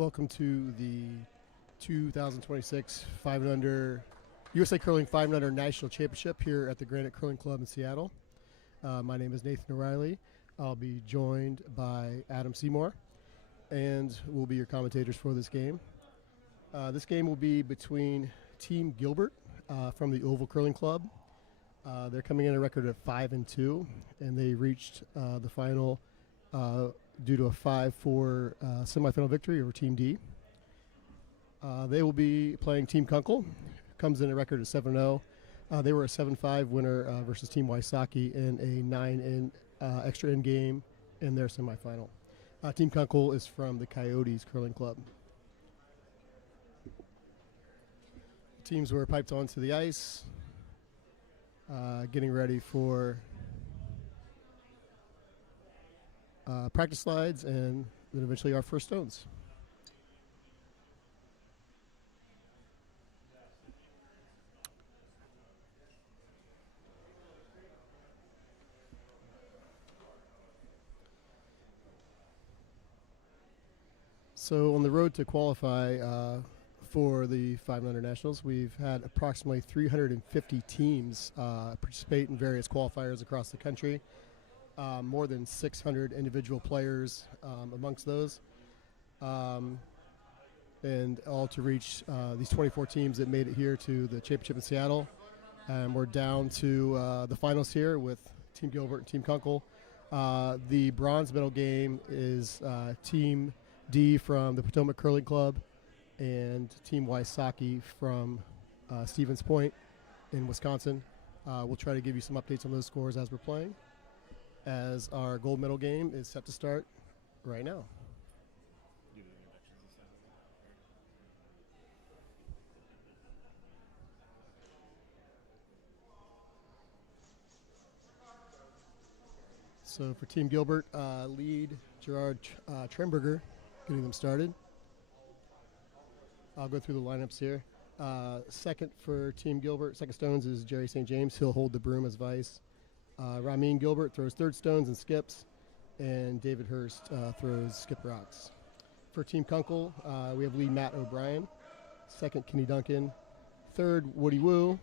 Welcome to the 2026 5 and Under USA Curling 5 and Under National Championship here at the Granite Curling Club in Seattle. My name is Nathan O'Reilly. I'll be joined by Adam Seymour, and we'll be your commentators for this game. This game will be between Team Gilbert from the Oval Curling Club. They're coming in a record of 5-2, and they reached the final due to a 5-4 semifinal victory over Team D. They will be playing Team Kunkel, comes in a record of 7-0. They were a 7-5 winner versus Team Wysocki in a 9 extra in game in their semifinal. Team Kunkel is from the Coyotes Curling Club. Teams were piped onto the ice, getting ready for practice slides and then eventually our first stones. So on the road to qualify for the 5 Under Nationals, we've had approximately 350 teams participate in various qualifiers across the country. More than 600 individual players amongst those, and all to reach these 24 teams that made it here to the championship in Seattle. And we're down to the finals here with Team Gilbert and Team Kunkel. The bronze medal game is Team D from the Potomac Curling Club and Team Wysocki from Stevens Point in Wisconsin. We'll try to give you some updates on those scores as we're playing, as our gold medal game is set to start right now. So for Team Gilbert, lead Gerard Tremberger, getting them started. I'll go through the lineups here. Second for Team Gilbert, second stones is Jerry St. James. He'll hold the broom as vice. Ramin Gilbert throws third stones and skips, and David Hurst throws skip rocks. For Team Kunkel, we have lead Matt O'Brien, second Kenny Duncan, third Woody Woo,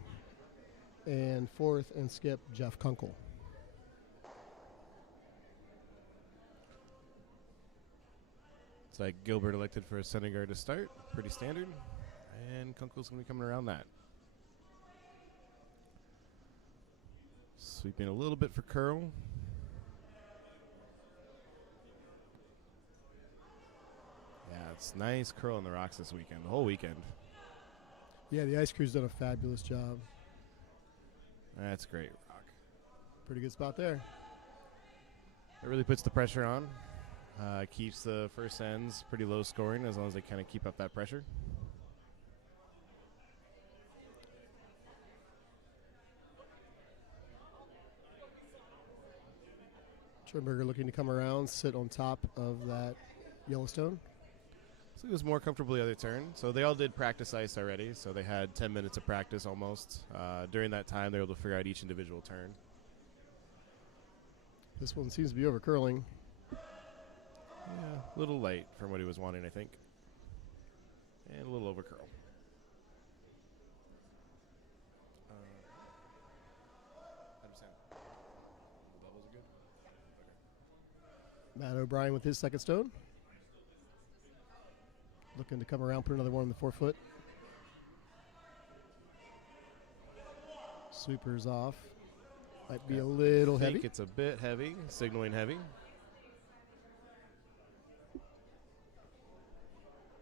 and fourth and skip Jeff Kunkel. It's like Gilbert elected for a center guard to start, pretty standard, and Kunkel's going to be coming around that. Sweeping a little bit for curl. Yeah, it's nice curl on the rocks this weekend, the whole weekend. Yeah, the ice crew's done a fabulous job. That's great, Rock. Pretty good spot there. It really puts the pressure on. Keeps the first ends pretty low scoring as long as they kind of keep up that pressure. Tremberger looking to come around, sit on top of that Yellowstone. So he was more comfortable the other turn. So they all did practice ice already. So they had 10 minutes of practice almost. During that time, they were able to figure out each individual turn. This one seems to be over curling. Yeah, a little light from what he was wanting, I think. And a little over curl. Doubles are good? Okay. Matt O'Brien with his second stone. Looking to come around, put another one in the forefoot. Sweeper's off. Might be a little heavy. I think it's a bit heavy, signaling heavy.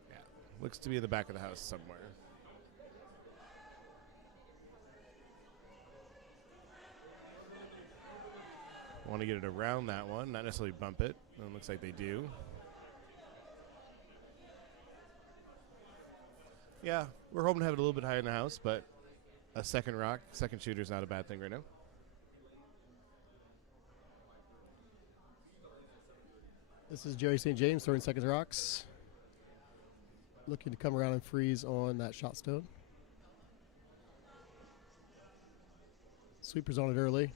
Yeah, looks to be in the back of the house somewhere. Want to get it around that one, not necessarily bump it. It looks like they do. Yeah, we're hoping to have it a little bit higher in the house, but a second rock, second shooter is not a bad thing right now. This is Jerry St. James throwing second rocks. Looking to come around and freeze on that shot stone. Sweeper's on it early.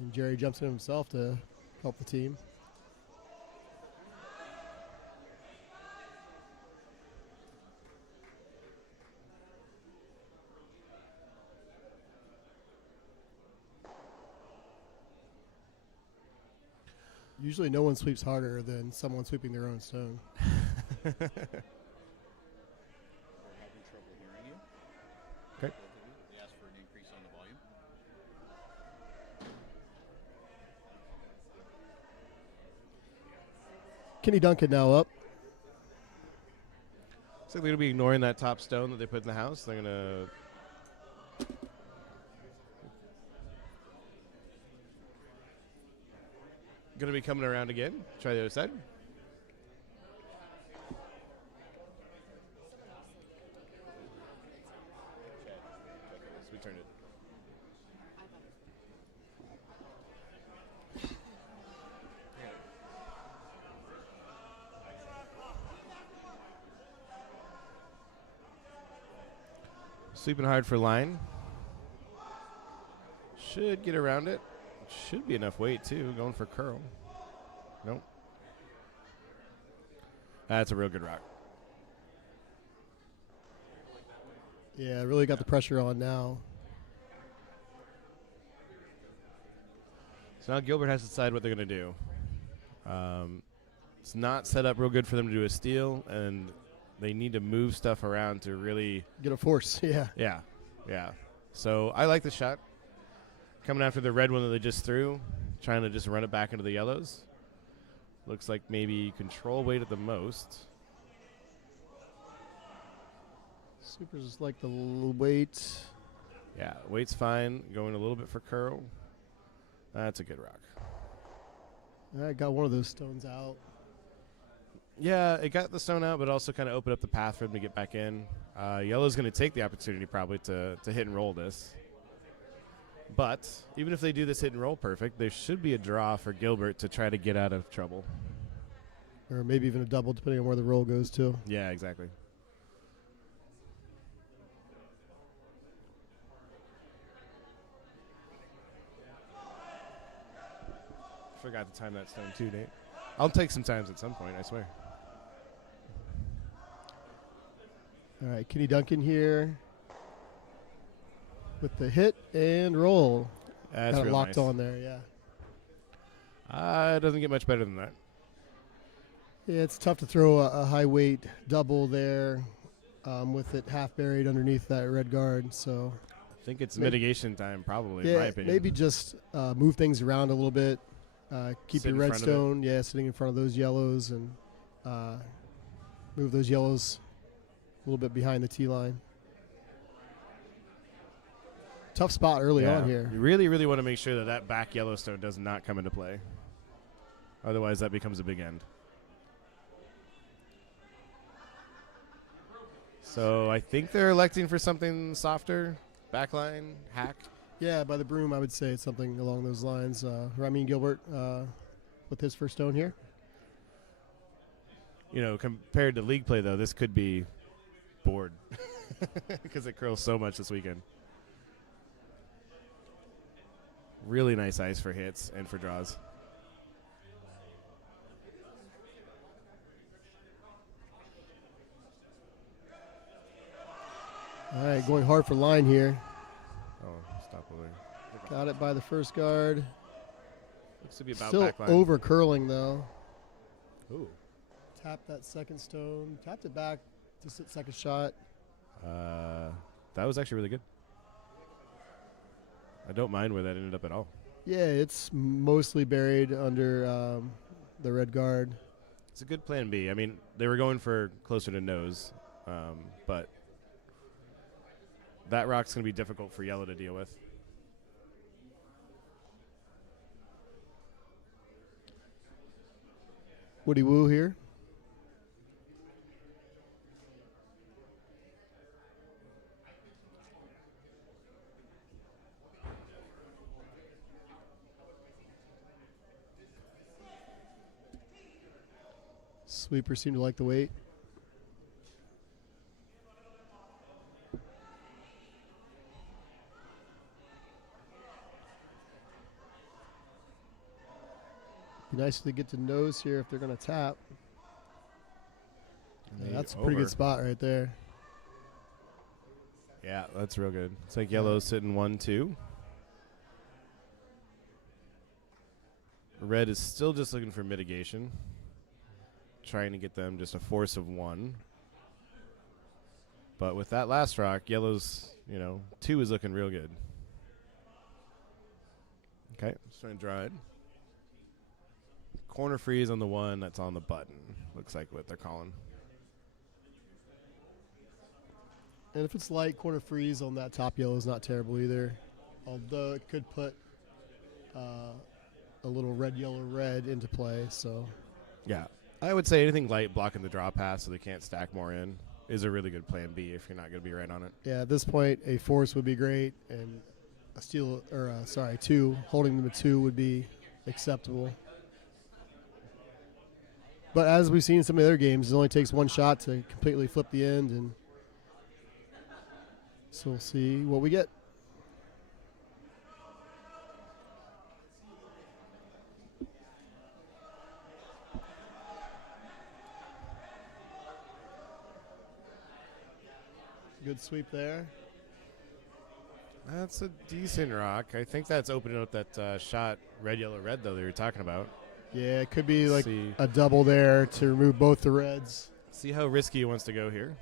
And Jerry jumps in himself to help the team. Usually no one sweeps harder than someone sweeping their own stone. We're having trouble hearing you. Okay. Both of you. They asked for an increase on the volume. Kenny Duncan now up. Looks like they're going to be ignoring that top stone that they put in the house. They're going to be coming around again. Try the other side. So we turned it. Sweeping hard for line. Should get around it. Should be enough weight, too. Going for curl. Nope. That's a real good rock. Yeah, really got the pressure on now. So now Gilbert has to decide what they're going to do. It's not set up real good for them to do a steal, and they need to move stuff around to really Get a force, yeah. Yeah. So I like the shot. Coming after the red one that they just threw, trying to just run it back into the yellows. Looks like maybe control weight at the most. Supers like the weight. Yeah, weight's fine. Going a little bit for curl. That's a good rock. All right, got one of those stones out. Yeah, it got the stone out, but also kind of opened up the path for him to get back in. Yellow's going to take the opportunity probably to hit and roll this. But even if they do this hit and roll perfect, there should be a draw for Gilbert to try to get out of trouble. Or maybe even a double, depending on where the roll goes to. Yeah, exactly. Forgot to time that stone too, Nate. I'll take some times at some point, I swear. All right, Kenny Duncan here with the hit and roll. That's Got it real locked nice. on there, yeah. It doesn't get much better than that. Yeah, it's tough to throw a high weight double there with it half buried underneath that red guard. So I think it's Maybe- mitigation time, probably, in my yeah, opinion. maybe just move things around a little bit. Keep Sit your in red front of it. stone, sitting in front of those yellows, and move those yellows a little bit behind the tee line. Tough spot early on here. You really, really want to make sure that that back Yellowstone does not come into play. Otherwise, that becomes a big end. So I think they're electing for something softer. Backline, hack. Yeah, by the broom, I would say it's something along those lines. Ramin Gilbert with his first stone here. You know, compared to league play, though, this could be board because it curls so much this weekend. Really nice ice for hits and for draws. All right, going hard for line here. Oh, stop over. Got it by the first guard. Looks to be about Still backline. over curling, though. Ooh. Tap that second stone. Tapped it back to second shot. That was actually really good. I don't mind where that ended up at all. Yeah, it's mostly buried under the red guard. It's a good plan B. I mean, they were going for closer to nose, but that rock's going to be difficult for Yellow to deal with. Woody Woo here. Sweepers seem to like the weight. Be nice if they get to nose here if they're going to tap. Yeah, that's a pretty Over. good spot right there. Yeah, that's real good. It's like Yellow's sitting 1-2. Red is still just looking for mitigation, trying to get them just a force of 1. But with that last rock, yellow's, 2 is looking real good. Okay, just trying to draw it. Corner freeze on the 1 that's on the button. Looks like what they're calling. And if it's light, corner freeze on that top yellow is not terrible either. Although it could put a little red, yellow, red into play. So Yeah, I would say anything light blocking the draw path so they can't stack more in is a really good plan B if you're not going to be right on it. yeah, at this point, a force would be great, and a steal or 2 holding them to 2 would be acceptable. But as we've seen in some of the other games, it only takes 1 shot to completely flip the end, and so we'll see what we get. Good sweep there. That's a decent rock. I think that's opening up that shot red, yellow, red, though, that you were talking about. Yeah, it could be like See. a double there to remove both the reds. See how risky he wants to go here.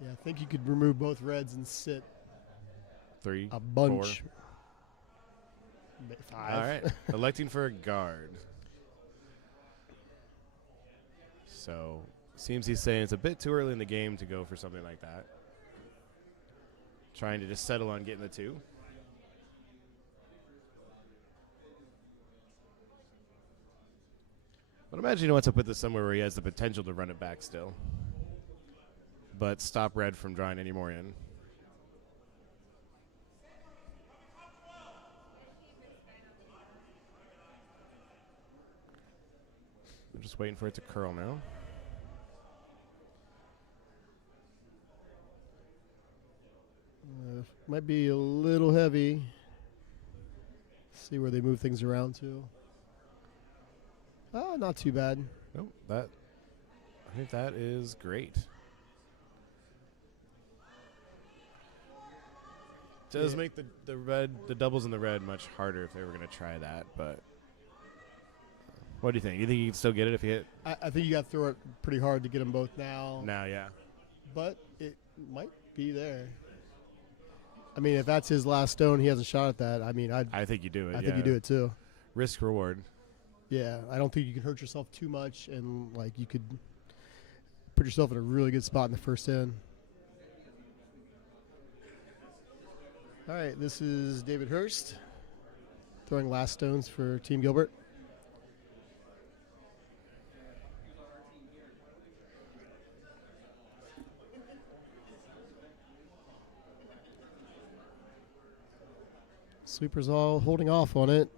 Yeah, I think you could remove both reds and sit 3, a bunch. 4. 5. All right, electing for a guard. So, seems he's saying it's a bit too early in the game to go for something like that. Trying to just settle on getting the 2. But imagine he wants to put this somewhere where he has the potential to run it back still. But stop red from drawing any more in. I'm just waiting for it to curl now. Might be a little heavy. See where they move things around to. Oh, not too bad. Nope, I think that is great. Does Yeah. make the doubles in the red much harder if they were going to try that, but what do you think? You think you can still get it if you hit? I think you got to throw it pretty hard to get them both now. Now, yeah. But it might be there. I mean, if that's his last stone, he has a shot at that. I mean, I think you do it. I think you do it too. Risk reward. Yeah, I don't think you can hurt yourself too much, and like you could put yourself in a really good spot in the first end. All right, this is David Hurst throwing last stones for Team Gilbert. Sweepers all holding off on it.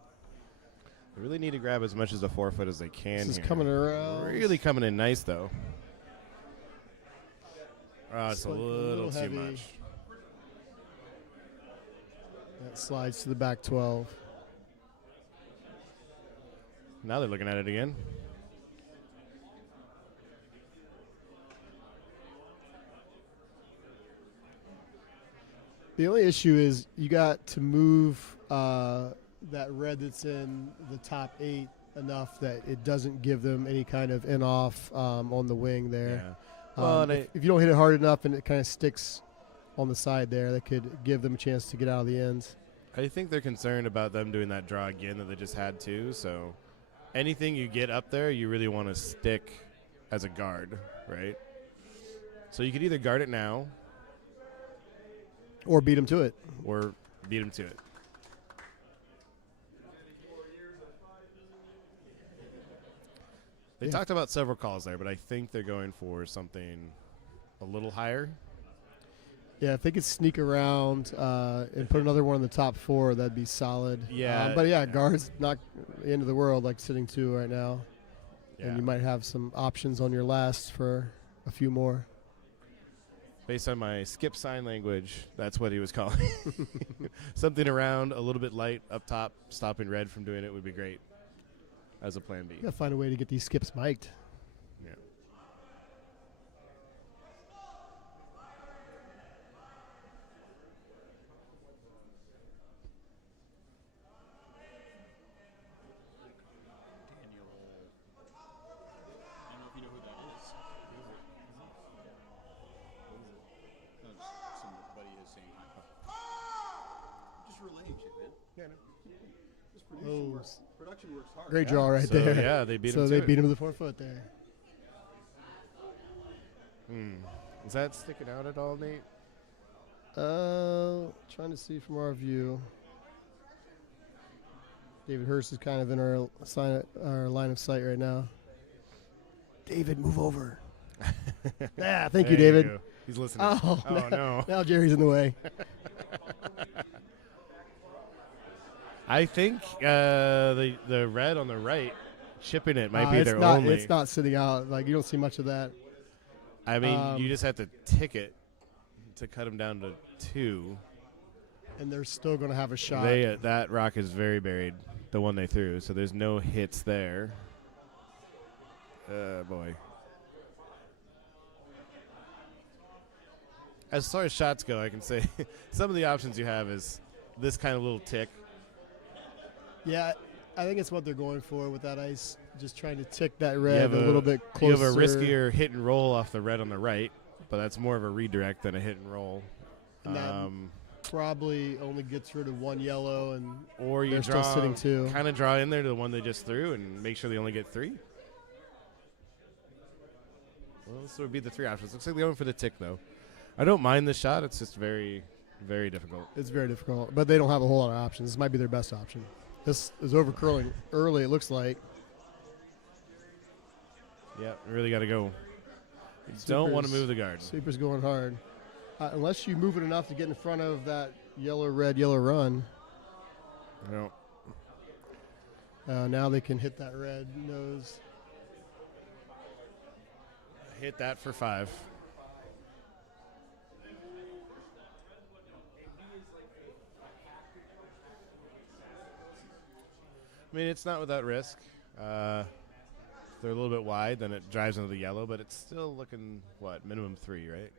They really need to grab as much as a 4 foot as they can. This is here. coming around. Really coming in nice, though. Oh, it's a like little too heavy. much. That slides to the back 12. Now they're looking at it again. The only issue is you got to move that red that's in the top 8 enough that it doesn't give them any kind of in-off on the wing there. Yeah. Well, and if you don't hit it hard enough and it kind of sticks on the side there, that could give them a chance to get out of the ends. I think they're concerned about them doing that draw again that they just had too. So anything you get up there, you really want to stick as a guard, right? So you could either guard it now Or beat them to it. or beat them to it. They Yeah. talked about several calls there, but I think they're going for something a little higher. Yeah, if they could sneak around and put another one in the top 4, that'd be solid. Yeah. But yeah, guard's not the end of the world like sitting 2 right now. Yeah. And you might have some options on your last for a few more. Based on my skip sign language, that's what he was calling. Something around a little bit light up top, stopping red from doing it would be great as a plan B. You gotta find a way to get these skips mic'd. Yeah. just relaying shit, man. Yeah, Just production Oh, works. Production works hard. great draw right so, there. Yeah, they beat him. So to they it. beat him to the 4-foot there. Is that sticking out at all, Nate? Trying to see from our view. David Hurst is kind of in our line of sight right now. David, move over. Yeah, thank you, There David. go. He's listening. Oh, No. Now Jerry's in the way. I think the red on the right, chipping it might be it's their not, only. It's not sitting out. Like, you don't see much of that. I mean, you just have to tick it to cut them down to 2. And they're still going to have a shot. That rock is very buried, the one they threw, so there's no hits there. Boy. As far as shots go, I can say some of the options you have is this kind of little tick. Yeah, I think it's what they're going for with that ice. Just trying to tick that You red have a little bit closer. You have a riskier hit and roll off the red on the right, but that's more of a redirect than a hit and roll. And that probably only gets rid of 1 yellow, and or you they're still sitting 2. Kind of draw in there to the one they just threw and make sure they only get 3. Well, this would be the 3 options. Looks like they're going for the tick, though. I don't mind the shot. It's just very, very difficult. It's very difficult, but they don't have a whole lot of options. This might be their best option. This is over curling early, it looks like. Yeah, really got to go. You don't want to move the guard. Sweeper's going hard. Unless you move it enough to get in front of that yellow run. No. Now they can hit that red nose. Hit that for 5. I mean, it's not without risk. If they're a little bit wide, then it drives into the yellow, but it's still looking, minimum 3, right?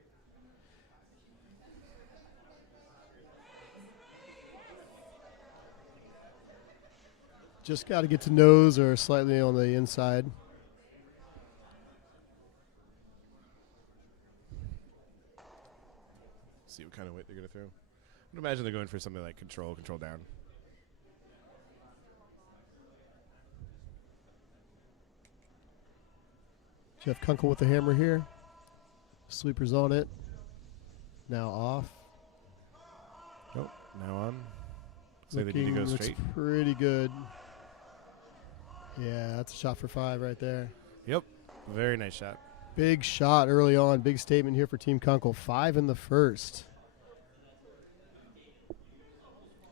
Just got to get to nose or slightly on the inside. See what kind of weight they're going to throw. I would imagine they're going for something like control down. Jeff Kunkel with the hammer here. Sweeper's on it. Now off. Nope. Now on. So they need to go Looks straight. pretty good. Yeah, that's a shot for 5 right there. Yep. Very nice shot. Big shot early on. Big statement here for Team Kunkel. 5 in the first.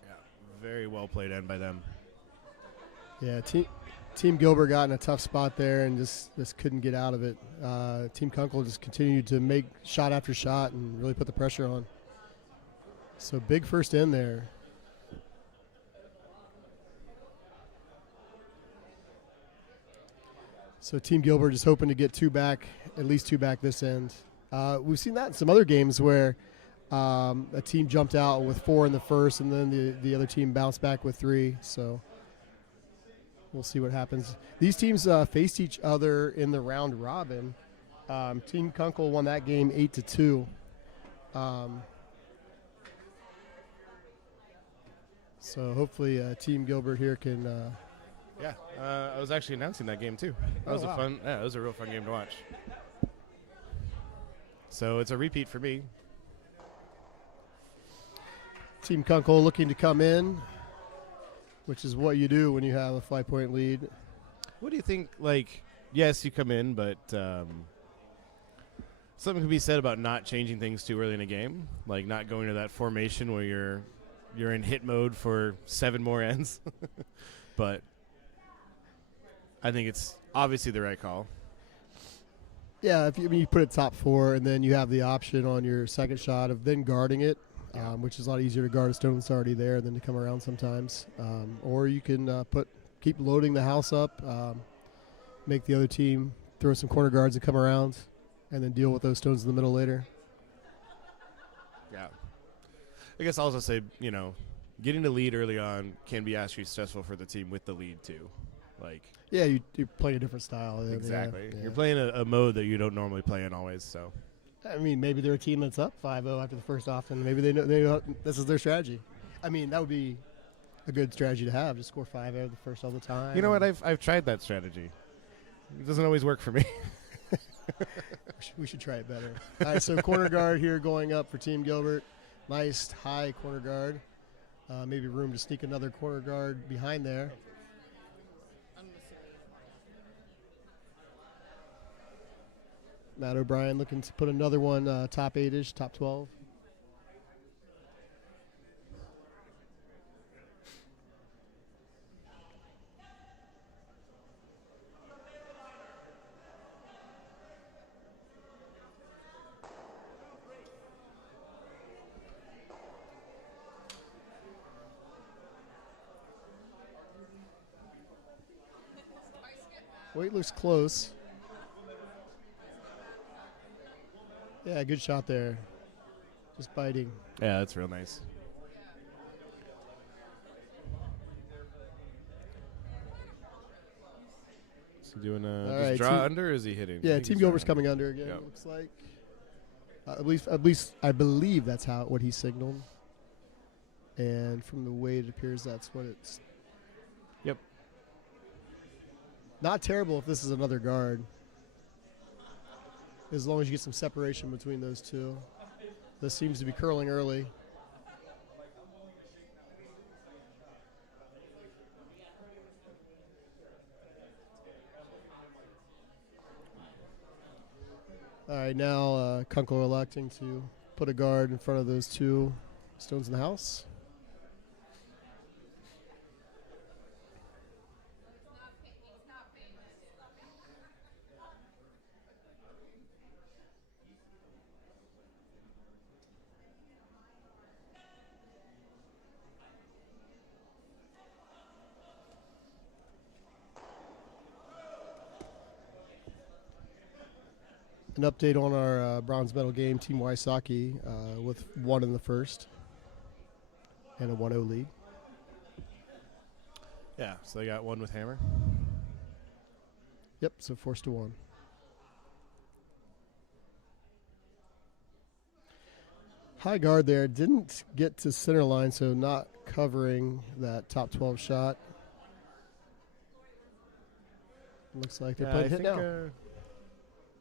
Yeah. Very well played in by them. Yeah, Team Gilbert got in a tough spot there and just couldn't get out of it. Team Kunkel just continued to make shot after shot and really put the pressure on. So big first in there. So Team Gilbert is hoping to get 2 back, at least 2 back this end. We've seen that in some other games where a team jumped out with 4 in the first and then the other team bounced back with 3. So we'll see what happens. These teams faced each other in the round robin. Team Kunkel won that game 8-2. So hopefully Team Gilbert here can. Yeah, I was actually announcing that game too. That was it was a real fun game to watch. So it's a repeat for me. Team Kunkel looking to come in, which is what you do when you have a 5-point lead. What do you think? Yes, you come in, but something could be said about not changing things too early in a game, like not going to that formation where you're in hit mode for 7 more ends. But I think it's obviously the right call. Yeah, you put it top 4, and then you have the option on your second shot of then guarding it, which is a lot easier to guard a stone that's already there than to come around sometimes. Or you can keep loading the house up, make the other team throw some corner guards and come around, and then deal with those stones in the middle later. Yeah. I guess I'll also say, getting the lead early on can be actually stressful for the team with the lead too. Yeah, you're playing a different style. Exactly. Yeah. You're playing a mode that you don't normally play in always. So, I mean, maybe they're a team that's up 5-0 after the first off, and maybe they know this is their strategy. I mean, that would be a good strategy to have. Just score 5 out of the first all the time. You know what? I've tried that strategy. It doesn't always work for me. We should try it better. All right, so corner guard here going up for Team Gilbert. Nice high corner guard. Maybe room to sneak another corner guard behind there. Matt O'Brien looking to put another one top 8-ish, top 12. Weight looks close. Yeah, good shot there. Just biting. Yeah, that's real nice. Is he doing a All right, draw under, or is he hitting? I Yeah, think Team he's Gilbert's drawing. coming under again. Yep. Looks like. At least I believe that's what he signaled. And from the weight, it appears that's what it's. Yep. Not terrible if this is another guard. As long as you get some separation between those two. This seems to be curling early. All right, now Kunkel electing to put a guard in front of those two stones in the house. An update on our bronze medal game, Team Wysocki, with 1 in the first and a 1-0 lead. Yeah, so they got one with hammer. Yep, so 4-1. High guard there, didn't get to center line, so not covering that top 12 shot. Looks like they're playing hit now.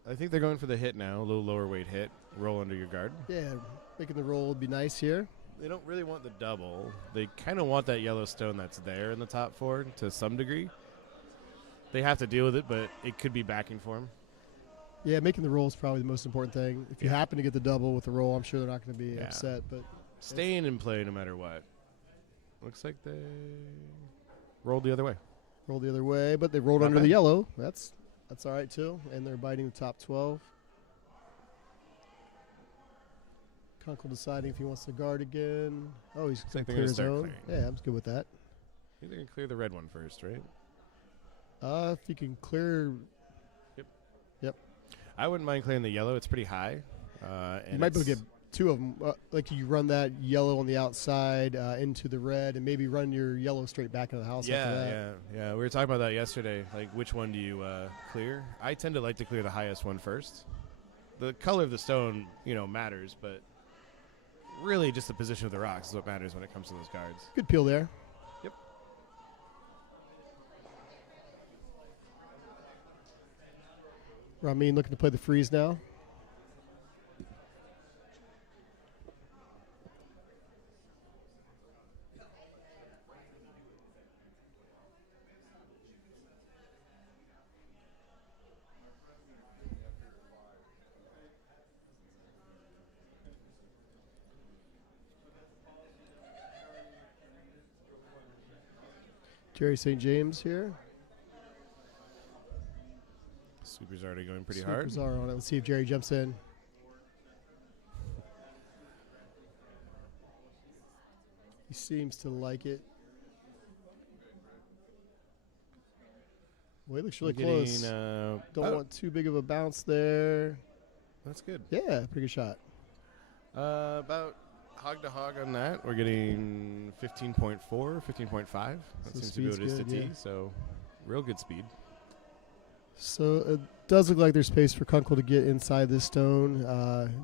I think they're going for the hit now, a little lower weight hit. Roll under your guard. Yeah, making the roll would be nice here. They don't really want the double. They kind of want that yellow stone that's there in the top 4 to some degree. They have to deal with it, but it could be backing for them. Yeah, making the roll is probably the most important thing. If you happen to get the double with the roll, I'm sure they're not going to be upset. But staying in play no matter what. Looks like they rolled the other way. Rolled the other way, but they rolled Not under bad. the yellow. That's all right, too. And they're biting the top 12. Kunkel deciding if he wants to guard again. Oh, he's going like to they're clear gonna his start own. clearing. Yeah, I'm good with that. I think they can clear the red one first, right? If you can clear. Yep. I wouldn't mind clearing the yellow. It's pretty high. You might be able to get 2 of them. Like you run that yellow on the outside into the red and maybe run your yellow straight back into the house after that. Yeah. We were talking about that yesterday. Like, which one do you clear? I tend to like to clear the highest one first. The color of the stone, matters, but really just the position of the rocks is what matters when it comes to those guards. Good peel there. Yep. Ramin looking to play the freeze now. Jerry St. James here. Sweeper's already going pretty hard. Sweepers are on it. Let's see if Jerry jumps in. He seems to like it. Well, he looks really close. Don't want too big of a bounce there. That's good. Yeah, pretty good shot. About hog to hog on that. We're getting 15.4, 15.5. That So seems to be what it is to speed's tee. good, yeah. So, real good speed. So it does look like there's space for Kunkel to get inside this stone,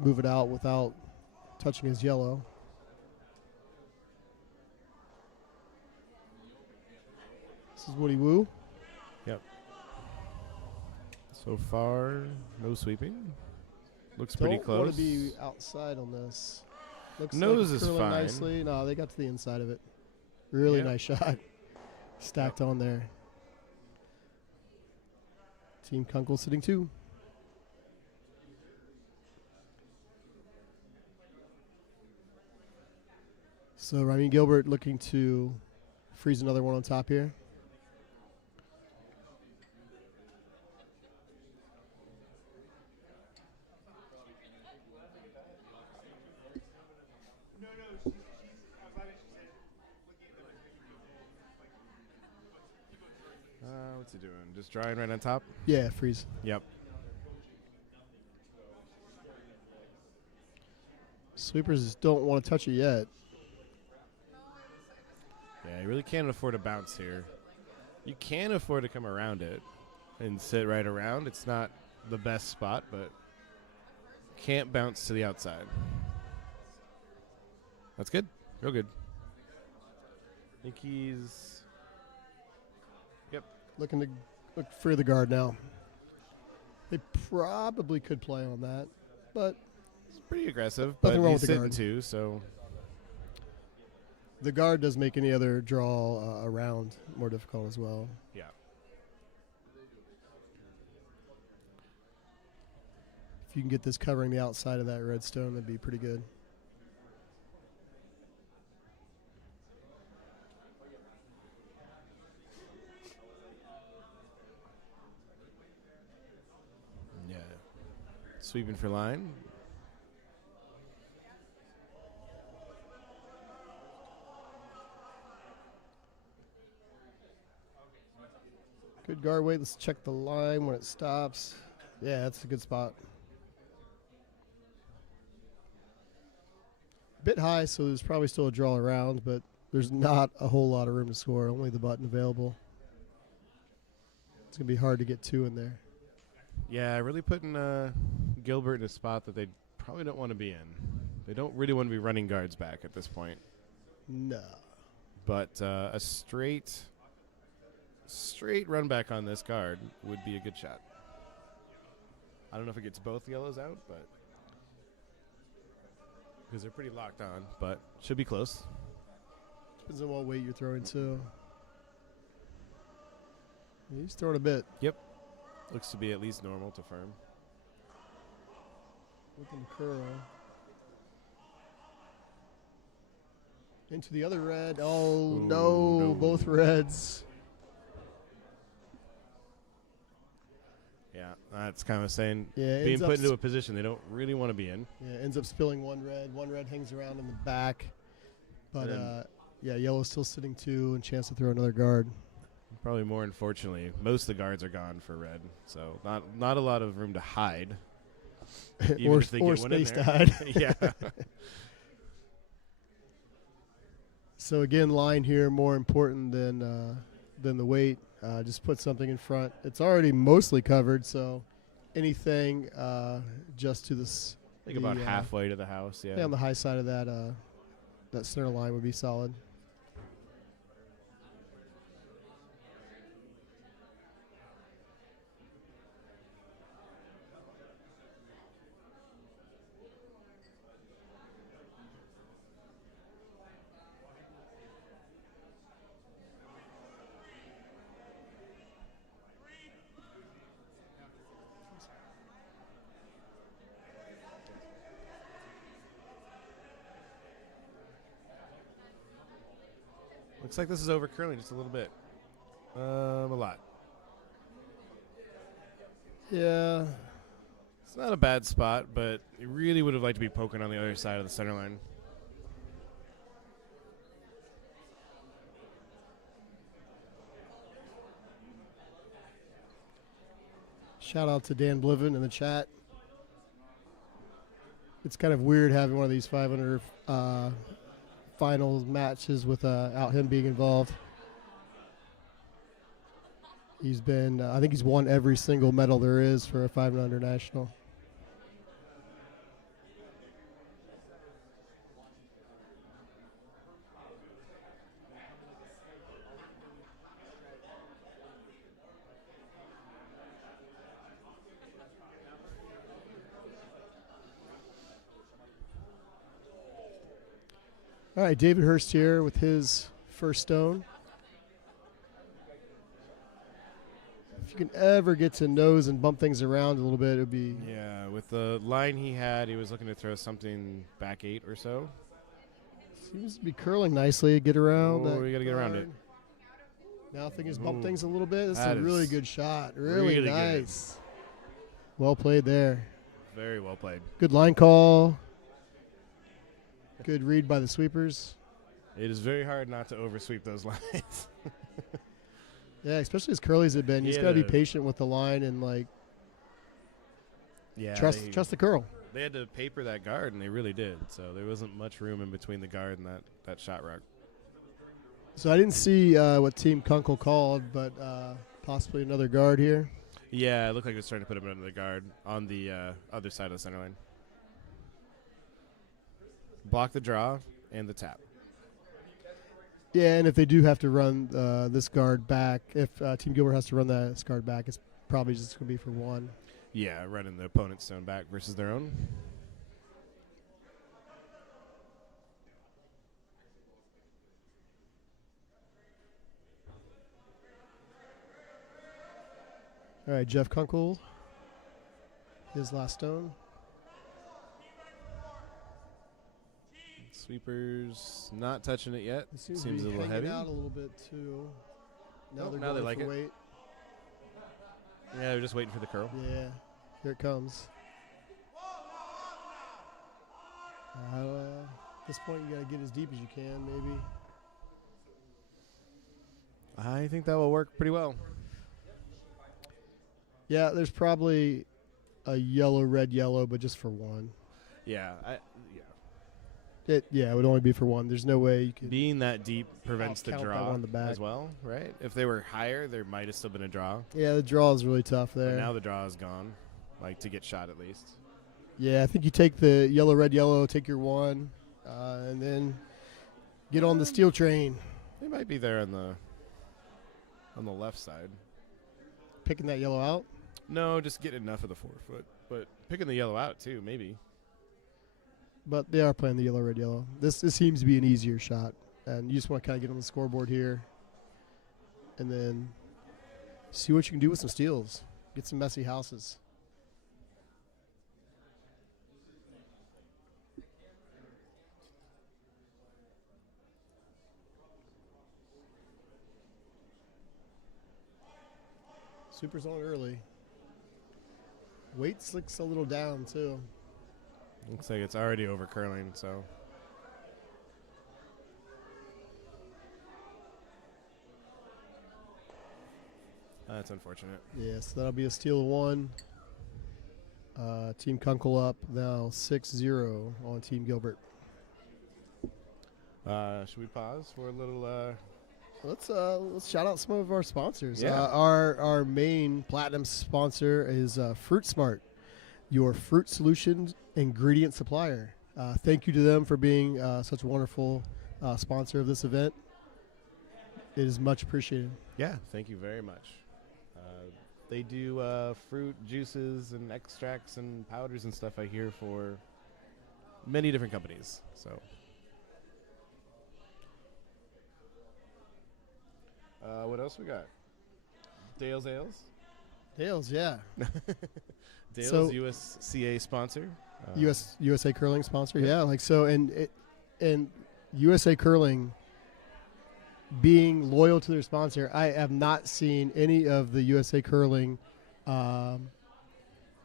move it out without touching his yellow. This is Woody Woo. Yep. So far, no sweeping. Looks pretty Don't close. want to be outside on this. Looks Nose like it's is curling fine. nicely. No, they got to the inside of it. Really Yeah. nice shot. Stacked on there. Team Kunkel sitting 2. So Ryan Gilbert looking to freeze another one on top here. What's he doing? Just drawing right on top? Yeah, freeze. Yep. Sweepers don't want to touch it yet. Yeah, you really can't afford a bounce here. You can afford to come around it and sit right around. It's not the best spot, but can't bounce to the outside. That's good. Real good. I think he's... Yep. Looking to look free the guard now. They probably could play on that, but It's pretty aggressive, Nothing but wrong he's with the sitting guard. too, so... the guard does make any other draw around more difficult as well. Yeah. If you can get this covering the outside of that redstone, that'd be pretty good. Yeah. Sweeping for line. Good guard weight. Let's check the line when it stops. Yeah, that's a good spot. Bit high, so there's probably still a draw around, but there's not a whole lot of room to score. Only the button available. It's going to be hard to get 2 in there. Yeah, really putting Gilbert in a spot that they probably don't want to be in. They don't really want to be running guards back at this point. No. But a straight run back on this guard would be a good shot. I don't know if it gets both yellows out, but because they're pretty locked on, but should be close. Depends on what weight you're throwing, too. He's throwing a bit. Looks to be at least normal to firm. Looking to curl. Into the other red. Oh, Ooh, no. no. Both reds. Yeah, that's kind of saying Yeah, being ends up put into a position they don't really want to be in. Yeah, ends up spilling one red. One red hangs around in the back. But, And then- yeah, yellow's still sitting 2 and chance to throw another guard. Probably more unfortunately, most of the guards are gone for red, so not a lot of room to hide. Even or if they or get one in space to there. hide. Yeah. So, again, line here more important than the weight. Just put something in front. It's already mostly covered, so anything just to this. Like about halfway to the house, yeah. Yeah, on the high side of that center line would be solid. Looks like this is over curling just a little bit. A lot. Yeah. It's not a bad spot, but you really would have liked to be poking on the other side of the center line. Shout out to Dan Bliven in the chat. It's kind of weird having one of these 500 finals matches without him being involved. He's been, I think he's won every single medal there is for a 500 national. All right, David Hurst here with his first stone. If you can ever get to nose and bump things around a little bit, it would be. Yeah, with the line he had, he was looking to throw something back 8 or so. Seems to be curling nicely. Get around. Oh, we got to get around it. Now things bump things a little bit. This is That a really is good shot. Really really nice. Well played there. Very well played. Good line call. Good read by the sweepers. It is very hard not to oversweep those lines. Yeah, especially as curly as it's been. You just got to be Yeah. patient with the line and Yeah, trust the curl. They had to paper that guard, and they really did. So there wasn't much room in between the guard and that shot rock. So I didn't see what Team Kunkel called, but possibly another guard here. Yeah, it looked like it was starting to put him under the guard on the other side of the center line. Block the draw and the tap. Yeah, and if they do have to run this guard back, if Team Gilbert has to run this guard back, it's probably just going to be for one. Yeah, running the opponent's stone back versus their own. All right, Jeff Kunkel, his last stone. Sweepers not touching it yet. It seems a to be little hanging heavy. out a little bit too. Now Nope, they're now going they like for it. weight. Yeah, they're just waiting for the curl. Yeah, here it comes. At this point, you got to get as deep as you can, maybe. I think that will work pretty well. Yeah, there's probably a yellow, red, yellow, but just for one. Yeah, It would only be for one. There's no way you could. being that deep prevents the count that draw one on the back. as well, right? If they were higher, there might have still been a draw. Yeah, the draw is really tough there. But now the draw is gone, like to get shot at least. Yeah, I think you take the yellow, red, yellow, take your one, and then get on the steel train. They might be there on the left side. Picking that yellow out. No, just get enough of the 4 foot, but picking the yellow out too, maybe. But they are playing the yellow, red, yellow. This seems to be an easier shot. And you just want to kind of get on the scoreboard here. And then see what you can do with some steals. Get some messy houses. Super's on early. Weight slicks a little down, too. Looks like it's already over curling, so. That's unfortunate. Yes, that'll be a steal of one. Team Kunkel up now 6-0 on Team Gilbert. Should we pause for a little? Let's shout out some of our sponsors. Yeah. Our main platinum sponsor is Fruit Smart, your fruit solutions ingredient supplier. Thank you to them for being such a wonderful sponsor of this event. It is much appreciated. Yeah, thank you very much. They do fruit juices and extracts and powders and stuff, I hear, for many different companies. So, what else we got? Dale's Ales. Dale's, yeah. Dale's So- USCA sponsor. USA Curling sponsor, yeah. Like so, and USA Curling being loyal to their sponsor, I have not seen any of the USA Curling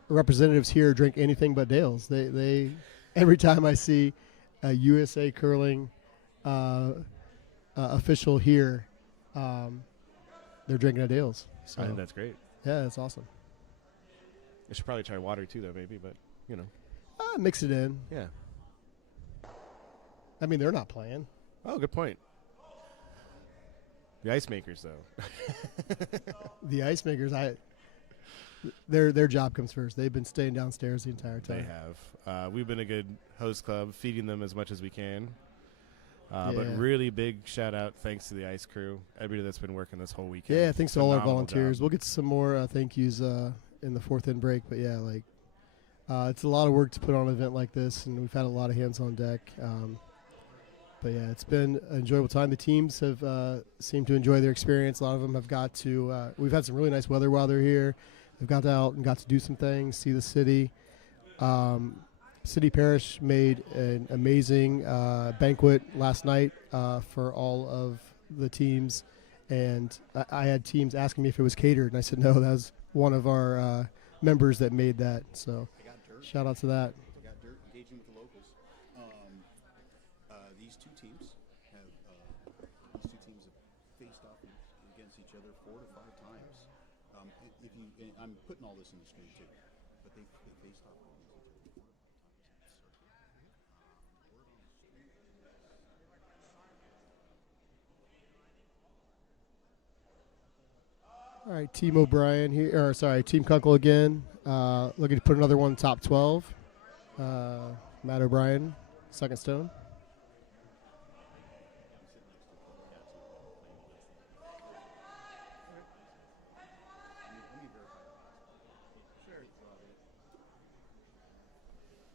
representatives here drink anything but Dale's. They every time I see a USA Curling official here, they're drinking a Dale's. So I think that's great. yeah, that's awesome. I should probably try water too, though, maybe, but you know. Mix it in. Yeah. I mean, they're not playing. Oh, good point. The ice makers, though. The ice makers, their job comes first. They've been staying downstairs the entire They time. have. We've been a good host club, feeding them as much as we can. Yeah. But really big shout out, thanks to the ice crew, everybody that's been working this whole weekend. Yeah, thanks to all our Phenomenal volunteers. job. We'll get to some more thank yous in the fourth end break. But yeah, it's a lot of work to put on an event like this, and we've had a lot of hands on deck. But yeah, it's been an enjoyable time. The teams have seemed to enjoy their experience. A lot of them have got to. We've had some really nice weather while they're here. They've got out and got to do some things, see the city. City Parish made an amazing banquet last night for all of the teams, and I had teams asking me if it was catered, and I said no, that was one of our members that made that. So I got dirt. shout out to that. I got dirt engaging with the locals. These two teams have faced off against each other 4 to 5 times. If you, and I'm putting all this in the screen too, but they faced off against each other 4 to 5 times. All right, Team O'Brien here, or sorry, Team Kunkel again, looking to put another one top 12. Matt O'Brien, second stone.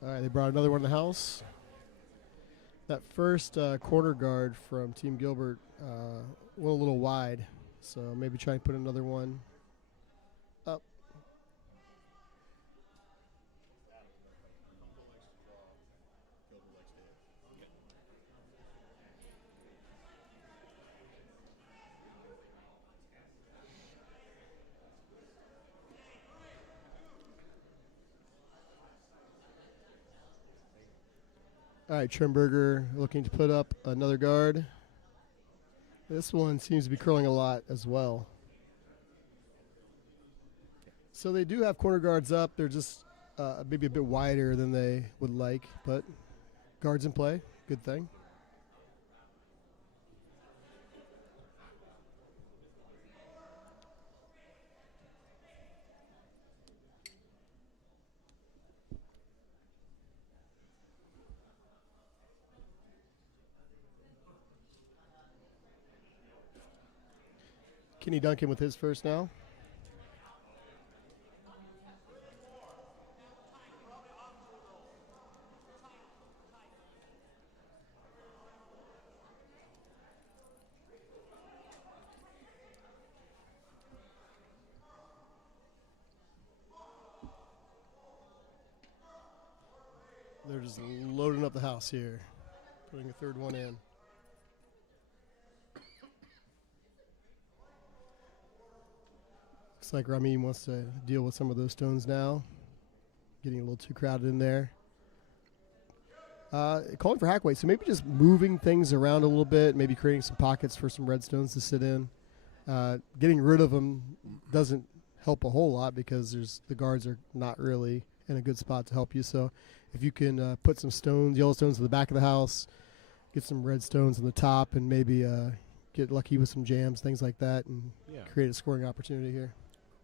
All right, they brought another one in the house. That first corner guard from Team Gilbert went a little wide, so maybe try and put another one up. All right, Trimberger looking to put up another guard. This one seems to be curling a lot as well. So they do have corner guards up. They're just maybe a bit wider than they would like, but guards in play, good thing. Kenny Duncan with his first now. They're just loading up the house here, putting a third one in. Looks like Ramin wants to deal with some of those stones now. Getting a little too crowded in there. Calling for hack weight, so maybe just moving things around a little bit, maybe creating some pockets for some red stones to sit in. Getting rid of them doesn't help a whole lot because the guards are not really in a good spot to help you. So if you can put some stones, yellow stones in the back of the house, get some red stones on the top, and maybe get lucky with some jams, things like that, and create a scoring opportunity here.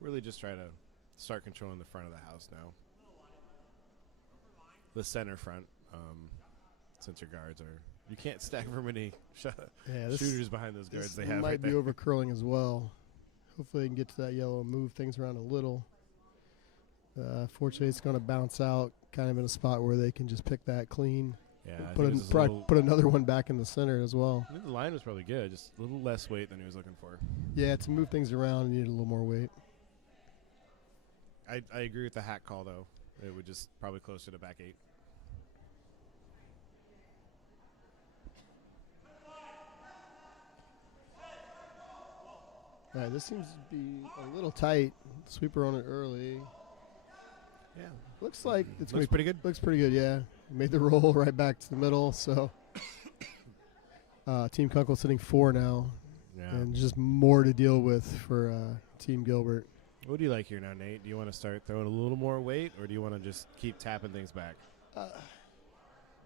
Really just try to start controlling the front of the house now. The center front, since your guards are... You can't stack very many shooters behind those guards they have. Might be over curling as well. Hopefully they can get to that yellow and move things around a little. Fortunately, it's going to bounce out kind of in a spot where they can just pick that clean. Yeah, Put another one back in the center as well. I think the line was probably good, just a little less weight than he was looking for. Yeah, to move things around, you need a little more weight. I agree with the hack call, though. It would just probably closer to back 8. All right, this seems to be a little tight. Sweeper on it early. Yeah. Looks like it's looks pretty good. Looks pretty good, yeah. Made the roll right back to the middle, so Team Kunkel sitting 4 now. Yeah. And just more to deal with for Team Gilbert. What do you like here now, Nate? Do you want to start throwing a little more weight, or do you want to just keep tapping things back?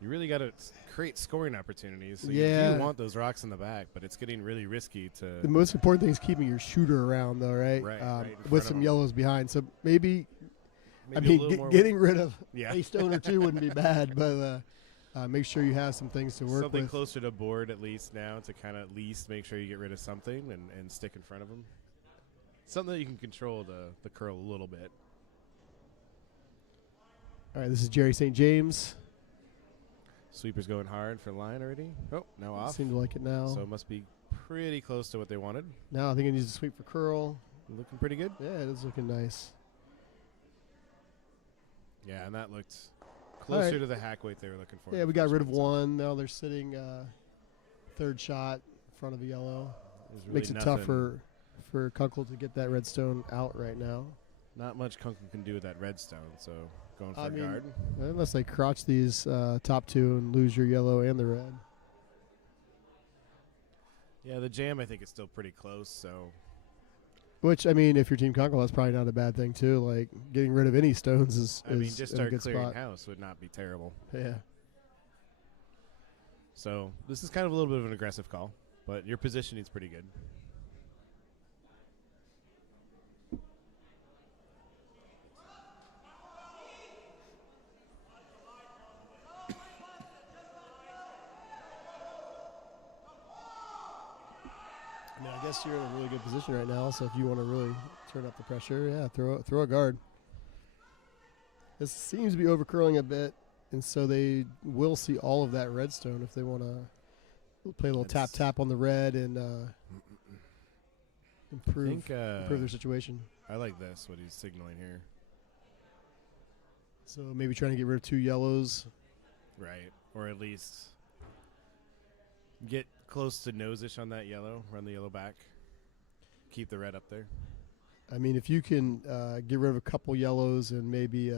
You really got to create scoring opportunities. So you do want those rocks in the back, but it's getting really risky to... The most important thing is keeping your shooter around, though, right? Right with some yellows behind. So maybe getting rid of a stone or two wouldn't be bad, but make sure you have some things to work with. Something closer to board at least now to kind of at least make sure you get rid of something and stick in front of them. Something that you can control the curl a little bit. All right, this is Jerry St. James. Sweeper's going hard for line already. Oh, now off. Seemed to like it now. So it must be pretty close to what they wanted. Now I think it needs to sweep for curl. Looking pretty good. Yeah, it is looking nice. Yeah, and that looked closer right. to the hack weight they were looking for. Yeah, we got rid of one. Now they're sitting third shot in front of a yellow. Really Makes it tough for Kunkel to get that redstone out right now. Not much Kunkel can do with that redstone, so going for a guard. Unless they crotch these top two and lose your yellow and the red. Yeah, the jam I think is still pretty close, so. Which, I mean, if you're Team Kunkel, that's probably not a bad thing, too. Like, getting rid of any stones is I mean, just in a start good clearing spot. house would not be terrible. Yeah. So this is kind of a little bit of an aggressive call, but your positioning's pretty good. I mean, I guess you're in a really good position right now, so if you want to really turn up the pressure, yeah, throw a guard. This seems to be overcurling a bit, and so they will see all of that redstone if they want to play a little tap on the red and improve their situation. I like this, what he's signaling here. So maybe trying to get rid of two yellows. Right, or at least get close to nose-ish on that yellow, run the yellow back, keep the red up there. I mean, if you can get rid of a couple yellows and maybe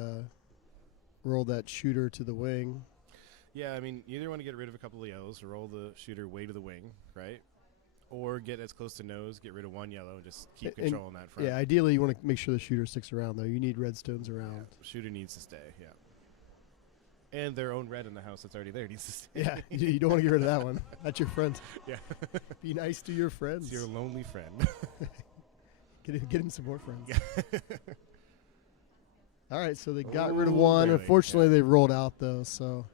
roll that shooter to the wing. Yeah, I mean, you either want to get rid of a couple of yellows or roll the shooter way to the wing, right? Or get as close to nose, get rid of one yellow, and just keep control on that front. Yeah, ideally you want to make sure the shooter sticks around, though. You need redstones around. Shooter needs to stay, yeah. And their own red in the house that's already there needs to stay. Yeah, you don't want to get rid of that one. That's your friend. Yeah. Be nice to your friends. It's your lonely friend. Get him some more friends. Yeah. All right, so they got rid of one. Barely, Unfortunately, they rolled out, though. So,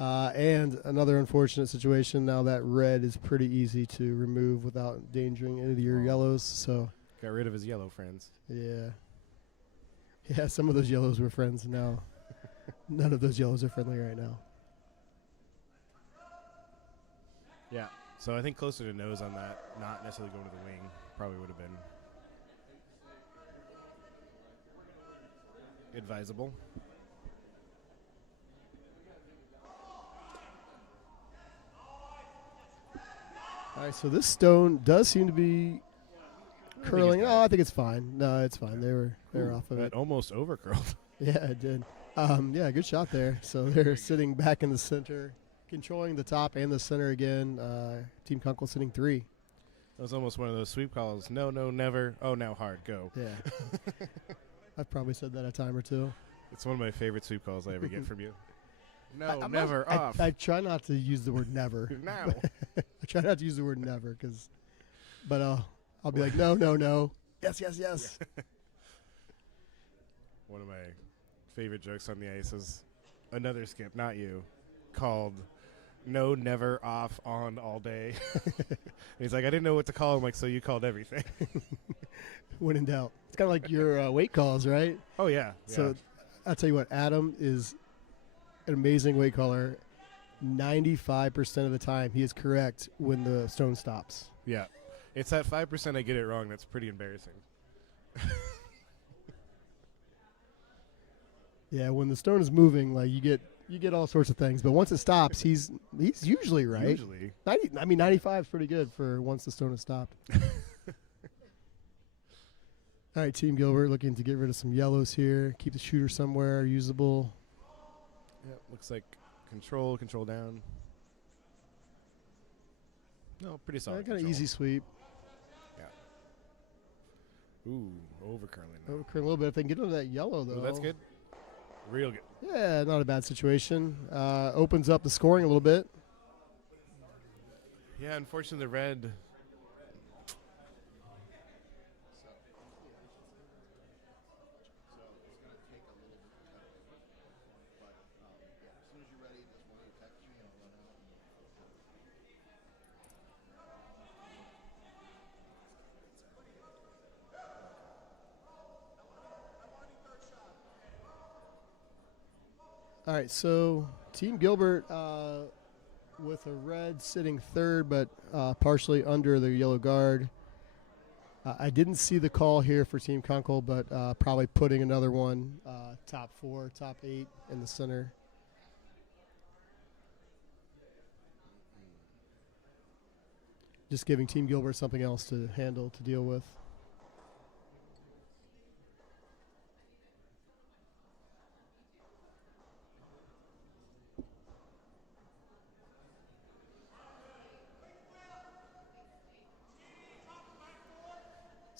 and another unfortunate situation. Now that red is pretty easy to remove without endangering any of your yellows. So, Got rid of his yellow friends. yeah. Yeah, some of those yellows were friends. Now, none of those yellows are friendly right now. Yeah. So I think closer to nose on that, not necessarily going to the wing, probably would have been advisable. All right, so this stone does seem to be curling. bad. Oh, I think it's fine. No, it's fine. They were off of That it. almost overcurled. Yeah, it did. Yeah, good shot there. So they're sitting back in the center, controlling the top and the center again. Team Kunkel sitting 3. That was almost one of those sweep calls. No, never. Oh, now hard. Go. Yeah. I've probably said that a time or two. It's one of my favorite sweep calls I ever get from you. No, I'm never not, off. I try not to use the word never. Now. I try not to use the word never, but I'll be like, no. Yes. One of my favorite jokes on the ice is another skip, not you, called no, never, off, on, all day. And he's like, I didn't know what to call him. Like, so you called everything. When in doubt. It's kind of like your weight calls, right? Oh, yeah. So I'll tell you what, Adam is an amazing weight caller. 95% of the time, he is correct when the stone stops. Yeah. It's that 5% I get it wrong that's pretty embarrassing. Yeah, when the stone is moving, like you get all sorts of things, but once it stops, he's usually right. Usually. 95 is pretty good for once the stone has stopped. All right, Team Gilbert looking to get rid of some yellows here, keep the shooter somewhere usable. Yeah, looks like control down. No, pretty solid. Kind of easy sweep. Yeah. Ooh, overcurling. Overcurling a little bit. If they can get into that yellow, though. Ooh, that's good. Real good. Yeah, not a bad situation. Opens up the scoring a little bit. Yeah, unfortunately, the red. All right, so Team Gilbert with a red sitting third, but partially under the yellow guard. I didn't see the call here for Team Kunkel, but probably putting another one top 4, top 8 in the center. Just giving Team Gilbert something else to handle, to deal with.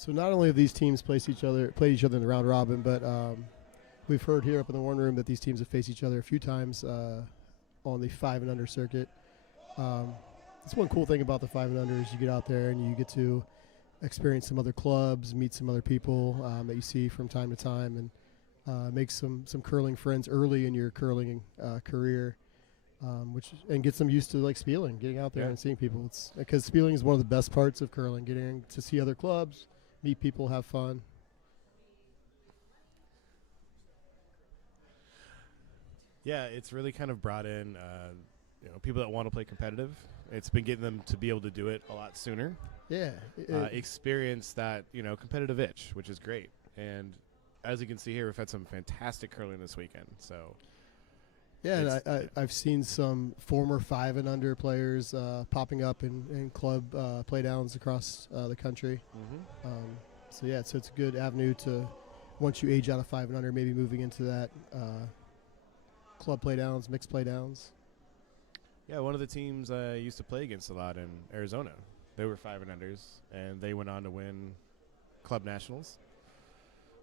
So not only have these teams played each other in the round robin, but we've heard here up in the Warren Room that these teams have faced each other a few times on the 5 and under circuit. That's one cool thing about the 5 and under is you get out there and you get to experience some other clubs, meet some other people that you see from time to time, and make some curling friends early in your curling career. And get them used to like spieling, getting out there and seeing people. It's because spieling is one of the best parts of curling, getting to see other clubs, meet people, have fun. Yeah, it's really kind of brought in people that want to play competitive. It's been getting them to be able to do it a lot sooner. Yeah. Experience that competitive itch, which is great. And as you can see here, we've had some fantastic curling this weekend. So. Yeah, and I've seen some former 5 and under players popping up in club playdowns across the country. Mm-hmm. So it's a good avenue to, once you age out of 5 and under, maybe moving into that club playdowns, mixed playdowns. Yeah, one of the teams I used to play against a lot in Arizona, they were 5 and unders, and they went on to win club nationals.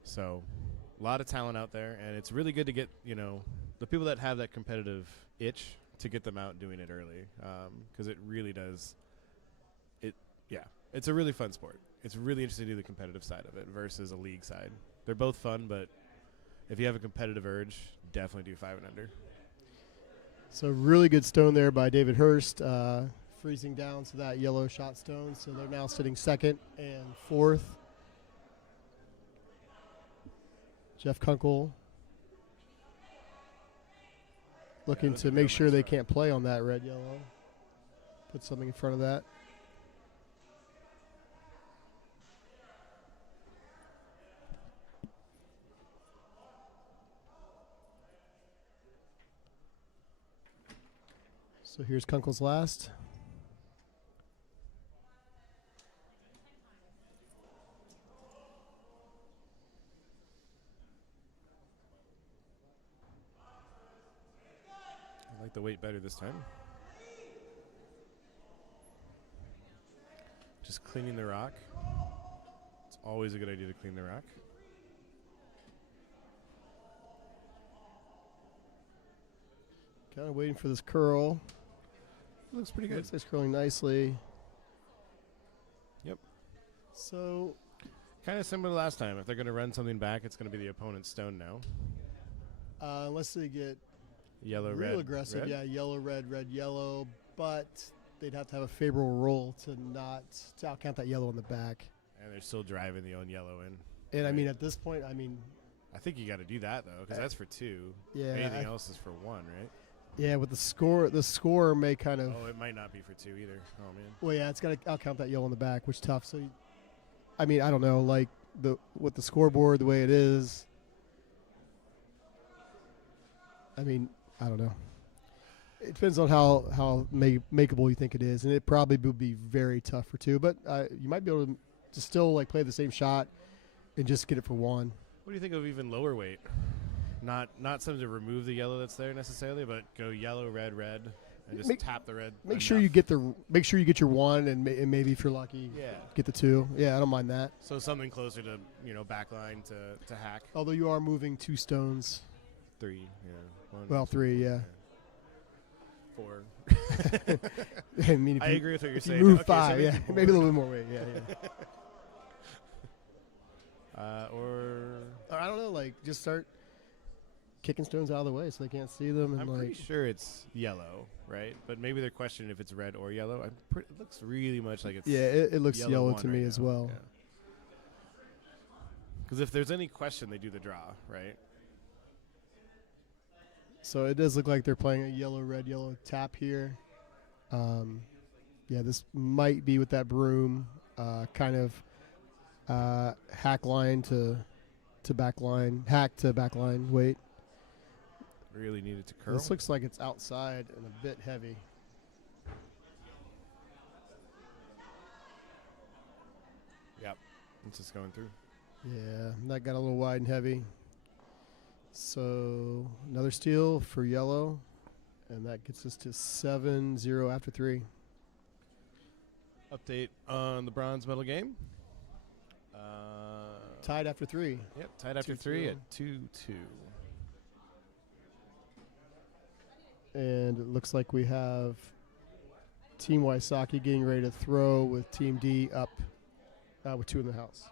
So a lot of talent out there, and it's really good to get the people that have that competitive itch to get them out doing it early, because it really does. It's a really fun sport. It's really interesting to do the competitive side of it versus a league side. They're both fun, but if you have a competitive urge, definitely do 5 and under. So really good stone there by David Hurst, freezing down to that yellow shot stone. So they're now sitting second and fourth. Jeff Kunkel looking to make sure they can't play on that red-yellow. Put something in front of that. So here's Kunkel's last. I like the weight better this time. Just cleaning the rock. It's always a good idea to clean the rock. Kind of waiting for this curl. Looks pretty good. Looks like it's curling nicely. Yep. So kind of similar to last time. If they're going to run something back, it's going to be the opponent's stone now. Unless they get yellow, real red, aggressive. red? Yeah, yellow, red, red, yellow. But they'd have to have a favorable roll to outcount that yellow in the back. And they're still driving the own yellow in. And right? I mean, at this point, I think you got to do that though, because that's for 2. Yeah. Anything else is for 1, right? Yeah, with the score may kind of. Oh, it might not be for 2 either. Oh man. Well, yeah, it's got to outcount that yellow in the back, which is tough. So, I don't know, like with the scoreboard the way it is. I don't know. It depends on how makeable you think it is, and it probably would be very tough for 2. But you might be able to still like play the same shot and just get it for 1. What do you think of even lower weight? Not something to remove the yellow that's there necessarily, but go yellow, red, red, and just tap the red. Make sure you get your 1, and maybe if you're lucky, get the 2. Yeah, I don't mind that. So something closer to backline to hack. Although you are moving 2 stones. 3, yeah. 1, Well, 3, yeah. 4. I agree with what you're saying. Move Okay, 5, so yeah, maybe a little bit more weight, yeah. Or I don't know, like just start kicking stones out of the way so they can't see them. And I'm pretty sure it's yellow, right? But maybe they're questioning if it's red or yellow. It looks really much like it's it looks yellow to me right as now. well. Because if there's any question, they do the draw, right? So it does look like they're playing a yellow, red, yellow tap here. Yeah, this might be with that broom, kind of hack line to back line, hack to back line. Wait, Really needed to curl. this looks like it's outside and a bit heavy. Yep, it's just going through. Yeah, that got a little wide and heavy. So another steal for yellow, and that gets us to 7-0 after 3. Update on the bronze medal game. Tied after 3. Yep, tied after 2-2. 3 at 2-2. And it looks like we have Team Wysocki getting ready to throw with Team D up with 2 in the house.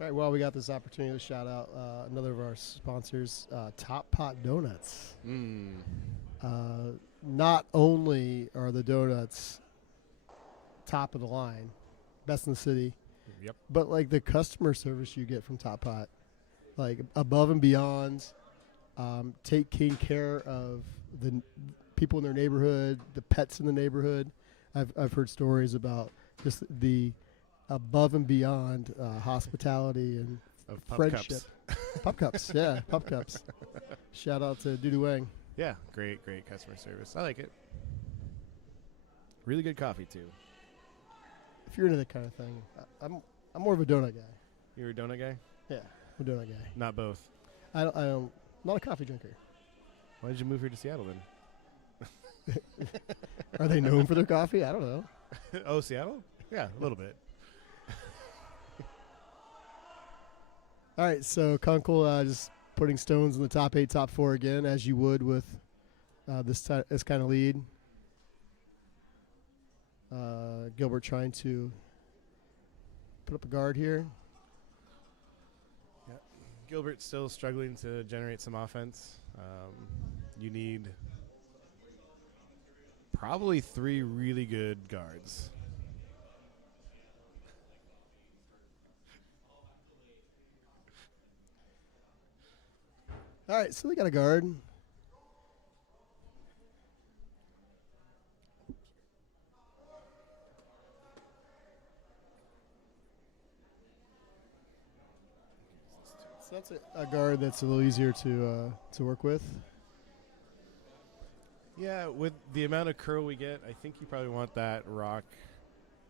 All right, well, we got this opportunity to shout out another of our sponsors, Top Pot Donuts. Not only are the donuts top of the line, best in the city, Yep. but like the customer service you get from Top Pot, like above and beyond, taking care of the people in their neighborhood, the pets in the neighborhood. I've heard stories about just the above and beyond hospitality and Of pup friendship. cups. Pup cups, yeah, pup cups. Shout out to Dudu Wang. Yeah, great customer service. I like it. Really good coffee too. If you're into that kind of thing, I'm more of a donut guy. You're a donut guy? Yeah, I'm a donut guy. Not both. I don't not a coffee drinker. Why did you move here to Seattle then? Are they known for their coffee? I don't know. Oh, Seattle? Yeah, a little bit. All right, so Kunkel just putting stones in the top 8, top 4 again, as you would with this kind of lead. Gilbert trying to put up a guard here. Yeah. Gilbert still struggling to generate some offense. You need probably 3 really good guards. All right, so they got a guard. So that's a guard that's a little easier to work with. Yeah, with the amount of curl we get, I think you probably want that rock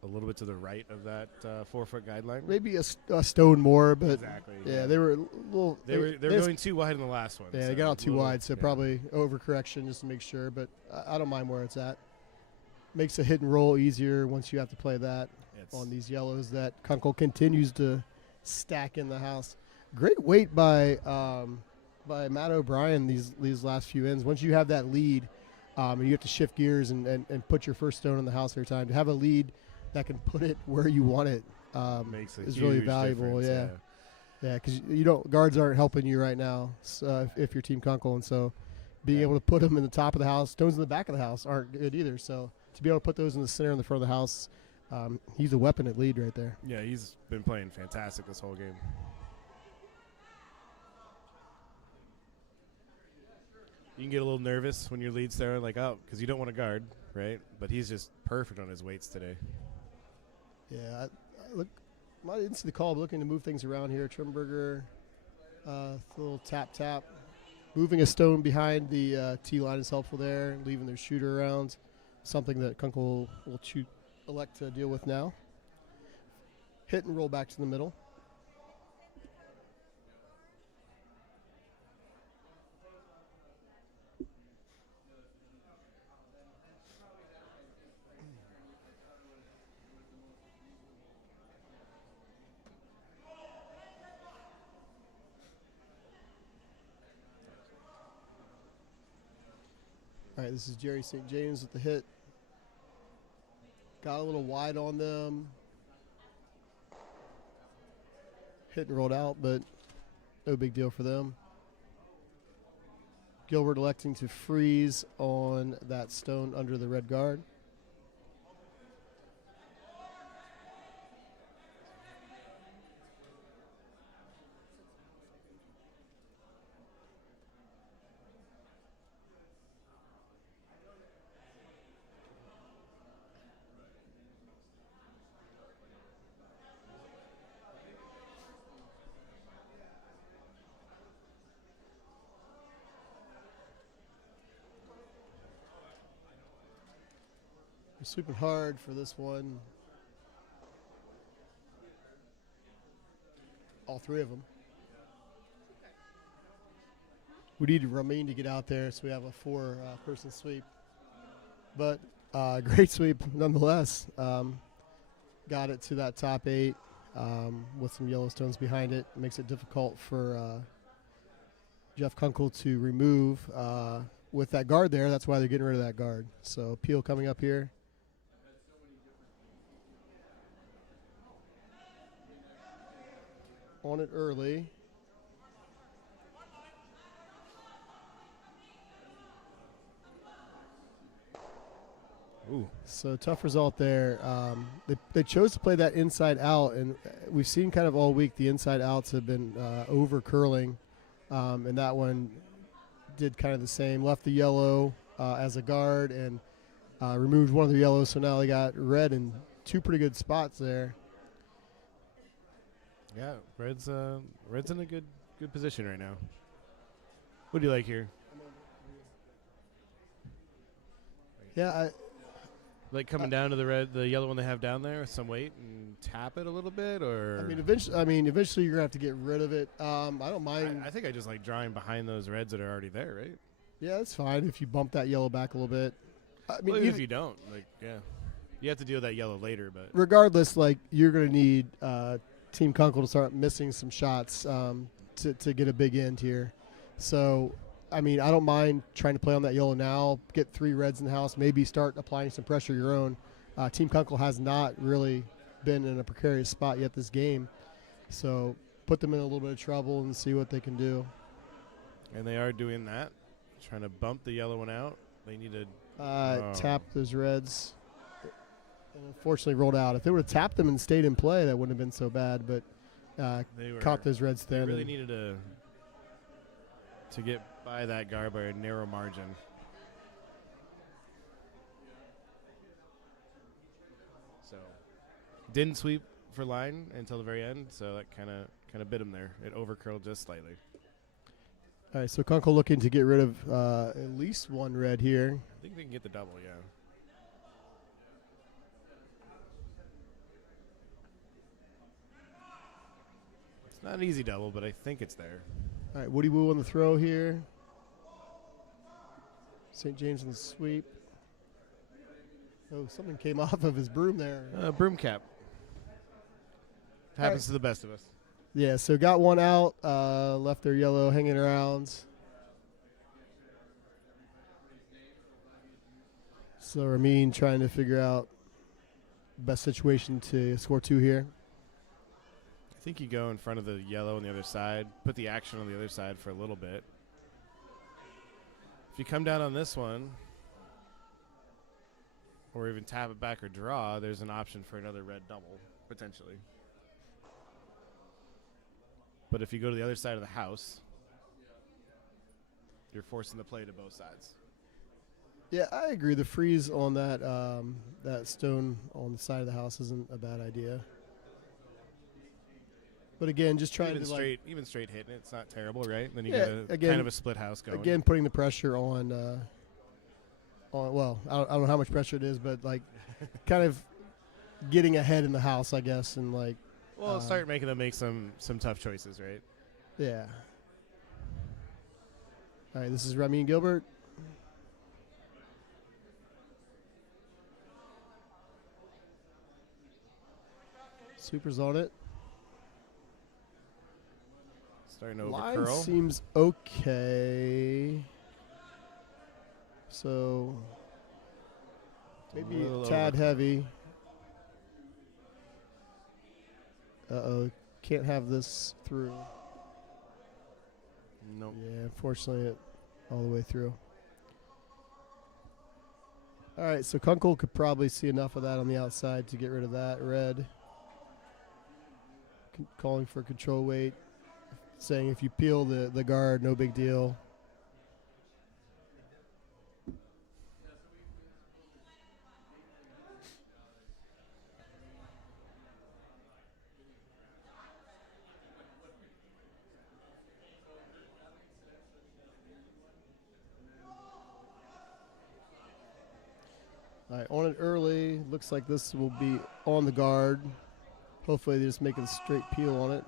a little bit to the right of that 4-foot guideline. Maybe a stone more, but Exactly. yeah, they were a little. They were going too wide in the last one. Yeah, so they got out too wide, so yeah. probably overcorrection just to make sure. But I don't mind where it's at. Makes a hit and roll easier once you have to play that on these yellows that Kunkel continues to stack in the house. Great weight by Matt O'Brien these last few ends. Once you have that lead, and you have to shift gears and put your first stone in the house every time. To have a lead that can put it where you want it Makes a is huge really valuable. difference, Yeah, because guards aren't helping you right now if you're Team Kunkel, and so being able to put them in the top of the house, stones in the back of the house aren't good either. So to be able to put those in the center and the front of the house, he's a weapon at lead right there. Yeah, he's been playing fantastic this whole game. You can get a little nervous when your lead's there, like, oh, because you don't want to guard, right? But he's just perfect on his weights today. Yeah, I didn't see the call, but looking to move things around here. Trimberger, little tap. Moving a stone behind the tee line is helpful there, leaving their shooter around. Something that Kunkel will elect to deal with now. Hit and roll back to the middle. All right, this is Jerry St. James with the hit. Got a little wide on them. hit and rolled out, but no big deal for them. Gilbert electing to freeze on that stone under the red guard. We're sweeping hard for this one. All three of them. We need Ramin to get out there, so we have a four-person sweep. But great sweep nonetheless. Got it to that top 8 with some Yellowstones behind it. Makes it difficult for Jeff Kunkel to remove with that guard there. That's why they're getting rid of that guard. So Peel coming up here. On it early. Ooh. So tough result there. They chose to play that inside out, and we've seen kind of all week the inside outs have been over curling, and that one did kind of the same. Left the yellow as a guard and removed one of the yellows, so now they got red in 2 pretty good spots there. Yeah, red's in a good position right now. What do you like here? Yeah, Like coming down to the yellow one they have down there with some weight and tap it a little bit, or eventually you're gonna have to get rid of it. I don't mind. I think I just like drawing behind those reds that are already there, right? Yeah, that's fine if you bump that yellow back a little bit. I mean, Well, even if you don't, like, yeah, you have to deal with that yellow later. But regardless, like you're gonna need Team Kunkel to start missing some shots to get a big end here. So, I mean, I don't mind trying to play on that yellow now, get 3 reds in the house, maybe start applying some pressure of your own. Team Kunkel has not really been in a precarious spot yet this game. So put them in a little bit of trouble and see what they can do. and they are doing that, trying to bump the yellow one out. They need to tap those reds. And unfortunately rolled out. If they would have tapped them and stayed in play, that wouldn't have been so bad. But caught those reds They thin. really needed to get by that guard by a narrow margin. So didn't sweep for line until the very end, so that kind of bit him there. It overcurled just slightly. All right, so Kunkel looking to get rid of at least 1 red here. I think they can get the double, yeah. It's not an easy double, but I think it's there. All right, Woody Woo on the throw here. St. James on the sweep. Oh, something came off of his broom there. Broom cap. Happens to the best of us. Yeah, so got 1 out, left their yellow hanging around. So Ramin trying to figure out best situation to score 2 here. I think you go in front of the yellow on the other side, put the action on the other side for a little bit. If you come down on this one, or even tap it back or draw, there's an option for another red double, potentially. But if you go to the other side of the house, you're forcing the play to both sides. Yeah, I agree. The freeze on that that stone on the side of the house isn't a bad idea. But again, just trying Even to straight, even straight hitting it's not terrible, right? Then you Yeah, get again- kind of a split house going. again putting the pressure on. Well, I don't know how much pressure it is, but like kind of getting ahead in the house, I guess, and like. Well, start making them make some tough choices, right? Yeah. All right, this is Ramin Gilbert. Super's on it. Starting to Line overcurl. seems okay. So maybe little a tad overcurl. heavy. Uh-oh. can't have this through. Nope. Yeah, unfortunately, it all the way through. All right, so Kunkel could probably see enough of that on the outside to get rid of that. Red calling for control weight, saying if you peel the guard, no big deal. All right, on it early. Looks like this will be on the guard. Hopefully they just make a straight peel on it.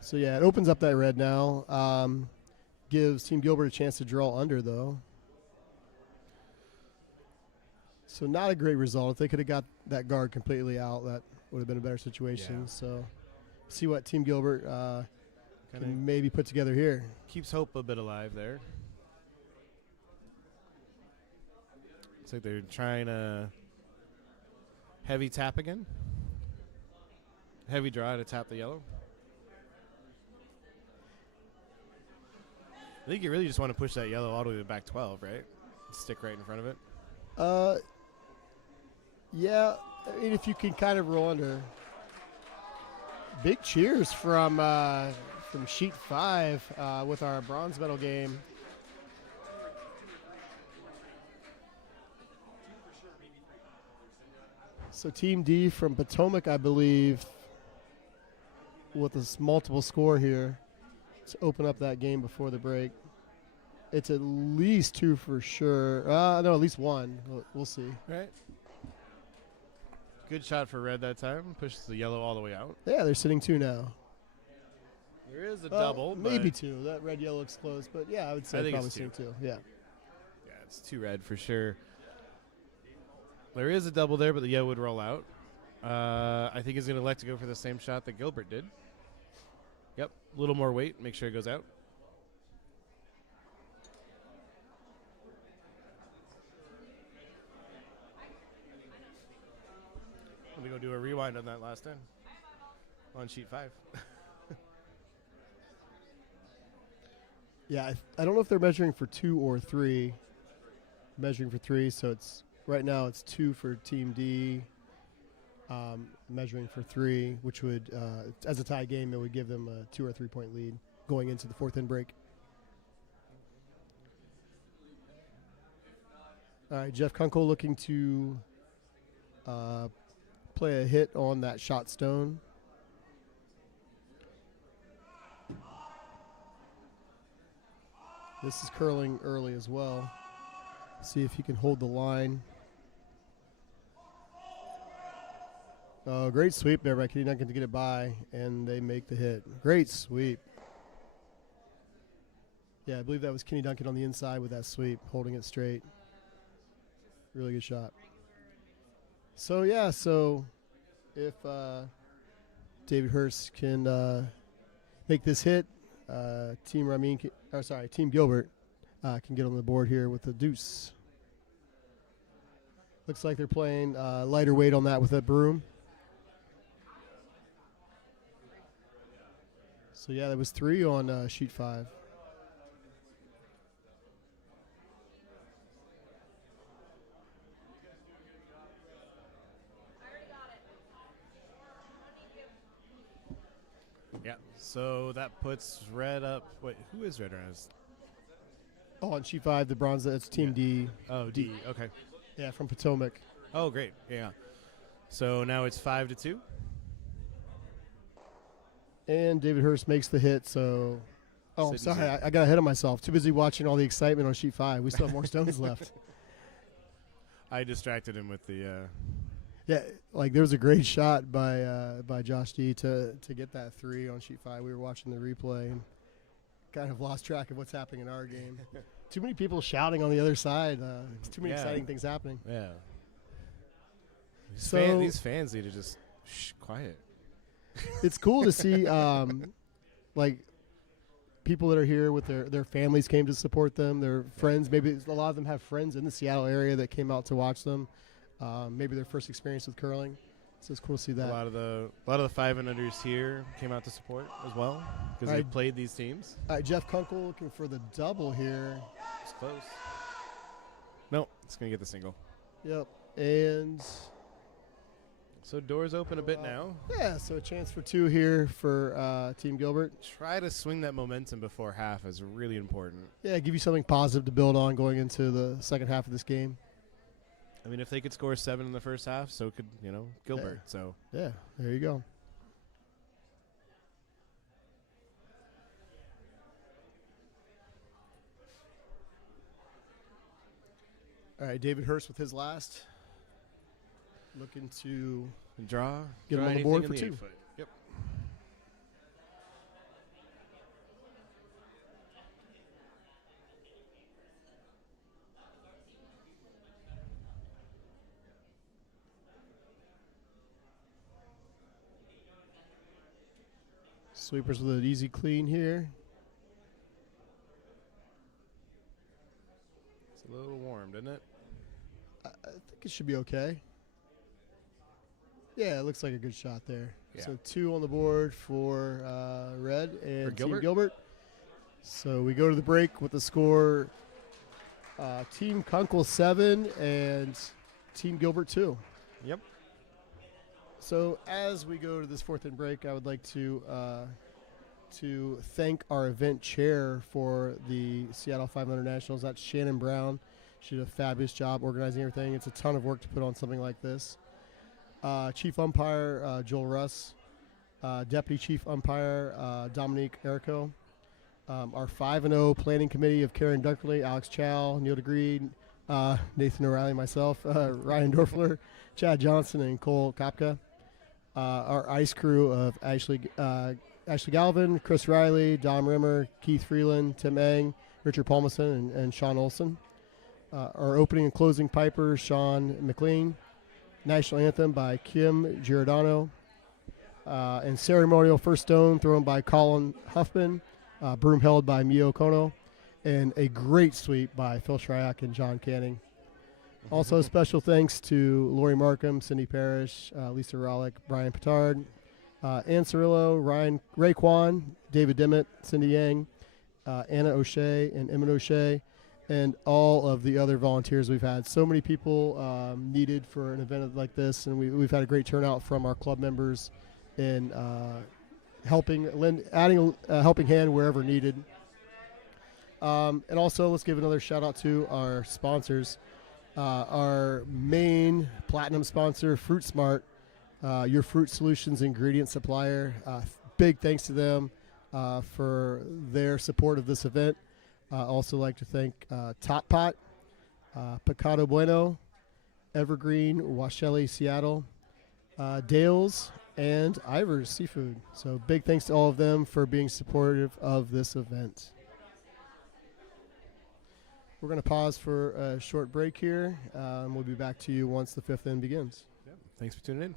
So, yeah, it opens up that red now. Gives Team Gilbert a chance to draw under, though. So not a great result. If they could have got that guard completely out, that would have been a better situation. Yeah. So see what Team Gilbert can maybe put together here. Keeps hope a bit alive there. Looks like they're trying to heavy tap again. Heavy draw to tap the yellow. I think you really just want to push that yellow all the way to the back 12, right? Stick right in front of it. Yeah, I mean, if you can kind of roll under. Big cheers from sheet 5 with our bronze medal game. So Team D from Potomac, I believe, with this multiple score here to open up that game before the break. It's at least 2 for sure. No, at least 1. We'll see. Right. Good shot for red that time. Pushes the yellow all the way out. Yeah, they're sitting 2 now. There is a double. Maybe but 2. That red yellow looks close, but yeah, I would I say think probably it's 2. sitting 2. Yeah. Yeah, it's 2 red for sure. There is a double there, but the yellow would roll out. I think he's going to elect to go for the same shot that Gilbert did. Yep, a little more weight. Make sure it goes out. Let me go do a rewind on that last time. On sheet 5. Yeah, I don't know if they're measuring for 2 or 3. Measuring for 3, so it's right now it's 2 for Team D. Measuring for 3, which would, as a tie game, it would give them a 2 or 3 point lead going into the 4th end break. All right, Jeff Kunkel looking to play a hit on that shot stone. This is curling early as well. See if he can hold the line. Oh, great sweep there by Kenny Duncan to get it by, and they make the hit. Great sweep. Yeah, I believe that was Kenny Duncan on the inside with that sweep, holding it straight. Really good shot. So, yeah, if David Hurst can make this hit, Team Gilbert can get on the board here with the deuce. Looks like they're playing lighter weight on that with that broom. So, yeah, that was 3 on sheet 5. Yeah, so that puts red up. Wait, who is red right now? Oh, on sheet 5, the bronze, that's Team D. Oh, D. Okay. Yeah, from Potomac. Oh, great. Yeah. So now it's 5-2. And David Hurst makes the hit, so... Oh, I'm Sydney's sorry, I got ahead of myself. Too busy watching all the excitement on sheet 5. We still have more stones left. I distracted him with the... Yeah, like there was a great shot by Josh D to get that 3 on sheet 5. We were watching the replay and kind of lost track of what's happening in our game. Too many people shouting on the other side. It's too many exciting things happening. Yeah. So these fans need to just quiet. It's cool to see like people that are here with their families came to support them, their friends. Maybe a lot of them have friends in the Seattle area that came out to watch them. Maybe their first experience with curling. So it's cool to see A that. lot of the 5 and unders here came out to support as well because All they right. played these teams. All right, Jeff Kunkel looking for the double here. It's close. No, it's gonna get the single. Yep. And So doors open a bit now. yeah, so a chance for 2 here for Team Gilbert. Try to swing that momentum before half is really important. Yeah, give you something positive to build on going into the second half of this game. I mean, if they could score 7 in the first half, so could Gilbert. So Yeah, there you go. All right, David Hurst with his last. Looking to draw. Get him draw on the anything board in for the 2. 8-foot. Yep. Sweepers with an easy clean here. It's a little warm, doesn't it? I think it should be okay. Yeah, it looks like a good shot there. Yeah. So 2 on the board for Red and For Team Gilbert? Gilbert. So we go to the break with the score Team Kunkel 7 and Team Gilbert 2. Yep. So as we go to this 4th and break, I would like to thank our event chair for the Seattle 500 Nationals. That's Shannon Brown. She did a fabulous job organizing everything. It's a ton of work to put on something like this. Chief Umpire Joel Russ. Deputy Chief Umpire Dominique Erico. Our 5-0 Planning Committee of Karen Dunkerley, Alex Chow, Neil DeGreed, Nathan O'Reilly, myself, Ryan Dorfler, Chad Johnson, and Cole Kopka. Our ice crew of Ashley Galvin, Chris Riley, Dom Rimmer, Keith Freeland, Tim Eng, Richard Palmason, and Sean Olson. Our opening and closing piper, Sean McLean. National Anthem by Kim Giordano. And ceremonial first stone thrown by Colin Huffman. Broom held by Mio Kono. And a great sweep by Phil Shryak and John Canning. Also, special thanks to Lori Markham, Cindy Parrish, Lisa Rollick, Brian Petard, Ann Cirillo, Ray Kwan, David Dimmitt, Cindy Yang, Anna O'Shea, and Emmett O'Shea, and all of the other volunteers we've had. So many people needed for an event like this, and we've had a great turnout from our club members in adding a helping hand wherever needed. And also, let's give another shout out to our sponsors. Our main platinum sponsor, Fruit Smart, your fruit solutions ingredient supplier. Big thanks to them for their support of this event. Also like to thank Tot Pot, Pecado Bueno, Evergreen, Washelli, Seattle, Dale's, and Ivor's Seafood. So big thanks to all of them for being supportive of this event. We're going to pause for a short break here, and we'll be back to you once the 5th inning begins. Yep. Thanks for tuning in.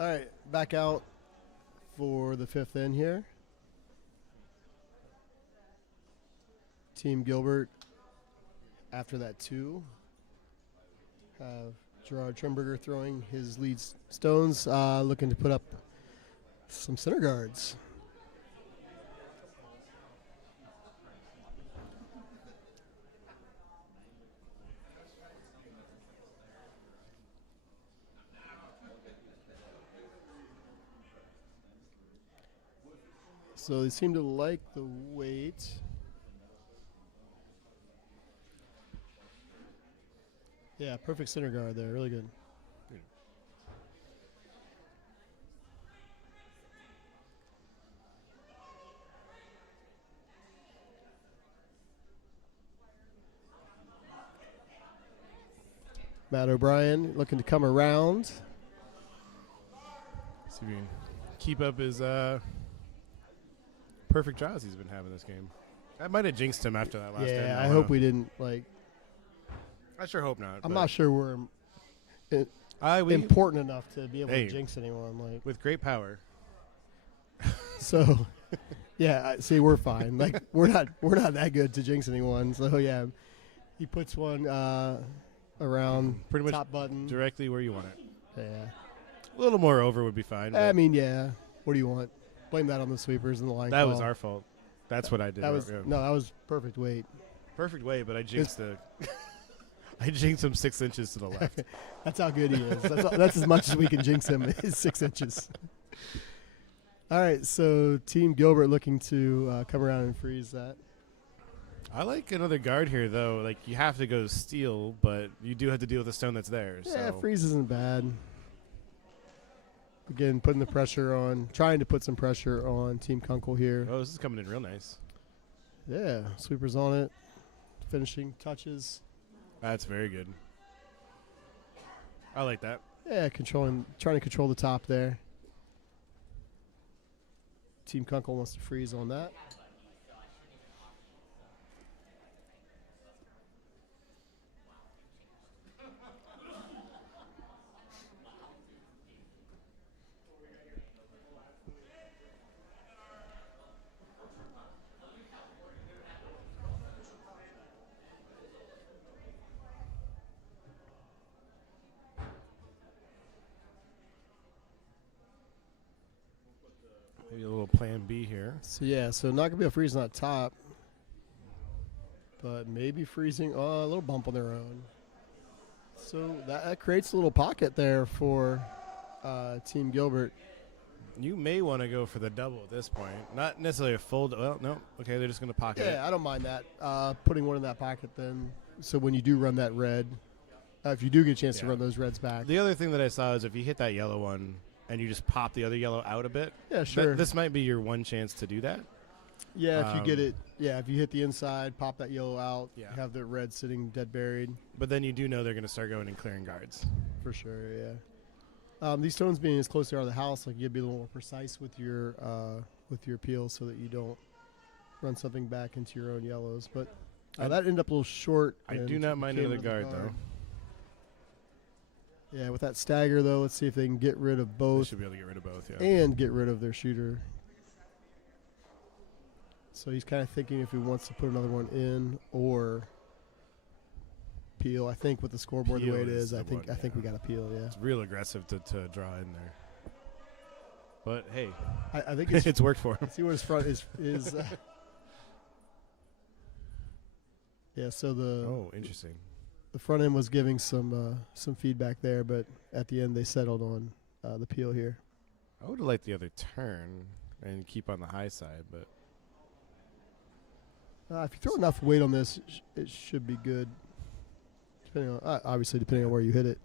All right, back out for the fifth in here. Team Gilbert, after that 2, have Gerard Trimberger throwing his lead stones, looking to put up some center guards. So they seem to like the weight. Yeah, perfect center guard there. Really good. Matt O'Brien looking to come around. See if we can keep up his perfect draws he's been having this game. I might have jinxed him after that last game. Yeah, I hope we didn't like. I sure hope not. I'm not sure we're important enough to be able to jinx anyone. Like with great power. So, yeah. See, we're fine. Like we're not that good to jinx anyone. So yeah, he puts one around pretty much top button directly where you want it. Yeah. A little more over would be fine. I mean, yeah. What do you want? Blame that on the sweepers and the line. That call. was our fault. That's what I did. That was no, that was perfect weight. Perfect weight, but I jinxed I jinxed him 6 inches to the left. That's how good he is. That's as much as we can jinx him is 6 inches. All right, so Team Gilbert looking to come around and freeze that. I like another guard here, though. Like, you have to go steal, but you do have to deal with the stone that's there. Yeah, so. freeze isn't bad. Again, putting the pressure on, trying to put some pressure on Team Kunkel here. Oh, this is coming in real nice. Yeah, sweepers on it, finishing touches. That's very good. I like that. Yeah, trying to control the top there. Team Kunkel wants to freeze on that. Maybe a little plan B here. So yeah, so not gonna be a freeze on that top, but maybe freezing a little bump on their own. So that creates a little pocket there for Team Gilbert. You may want to go for the double at this point. Not necessarily a full. Well, no. Okay, they're just going to pocket it. Yeah, I don't mind that. Putting one in that pocket then. So when you do run that red, if you do get a chance to run those reds back. The other thing that I saw is if you hit that yellow one and you just pop the other yellow out a bit. Yeah, sure. This might be your one chance to do that. Yeah, if you get it. Yeah, if you hit the inside, pop that yellow out, Yeah. have the red sitting dead buried. But then you do know they're going to start going and clearing guards. For sure, yeah. These stones being as close to the house, like you'd be a little more precise with your peel, so that you don't run something back into your own yellows. But that ended up a little short. I do not mind another guard, though. Yeah, with that stagger though, let's see if they can get rid of They both should be able to get rid of both, yeah. and get rid of their shooter. So he's kind of thinking if he wants to put another one in or peel. I think with the scoreboard the way it is, I think we got to peel. Yeah, it's real aggressive to draw in there. But hey, I think it's worked for him. See what his front is. Yeah, so interesting. The front end was giving some feedback there, but at the end they settled on the peel here. I would have liked the other turn and keep on the high side, but if you throw enough weight on this, it should be good. Depending on where you hit it.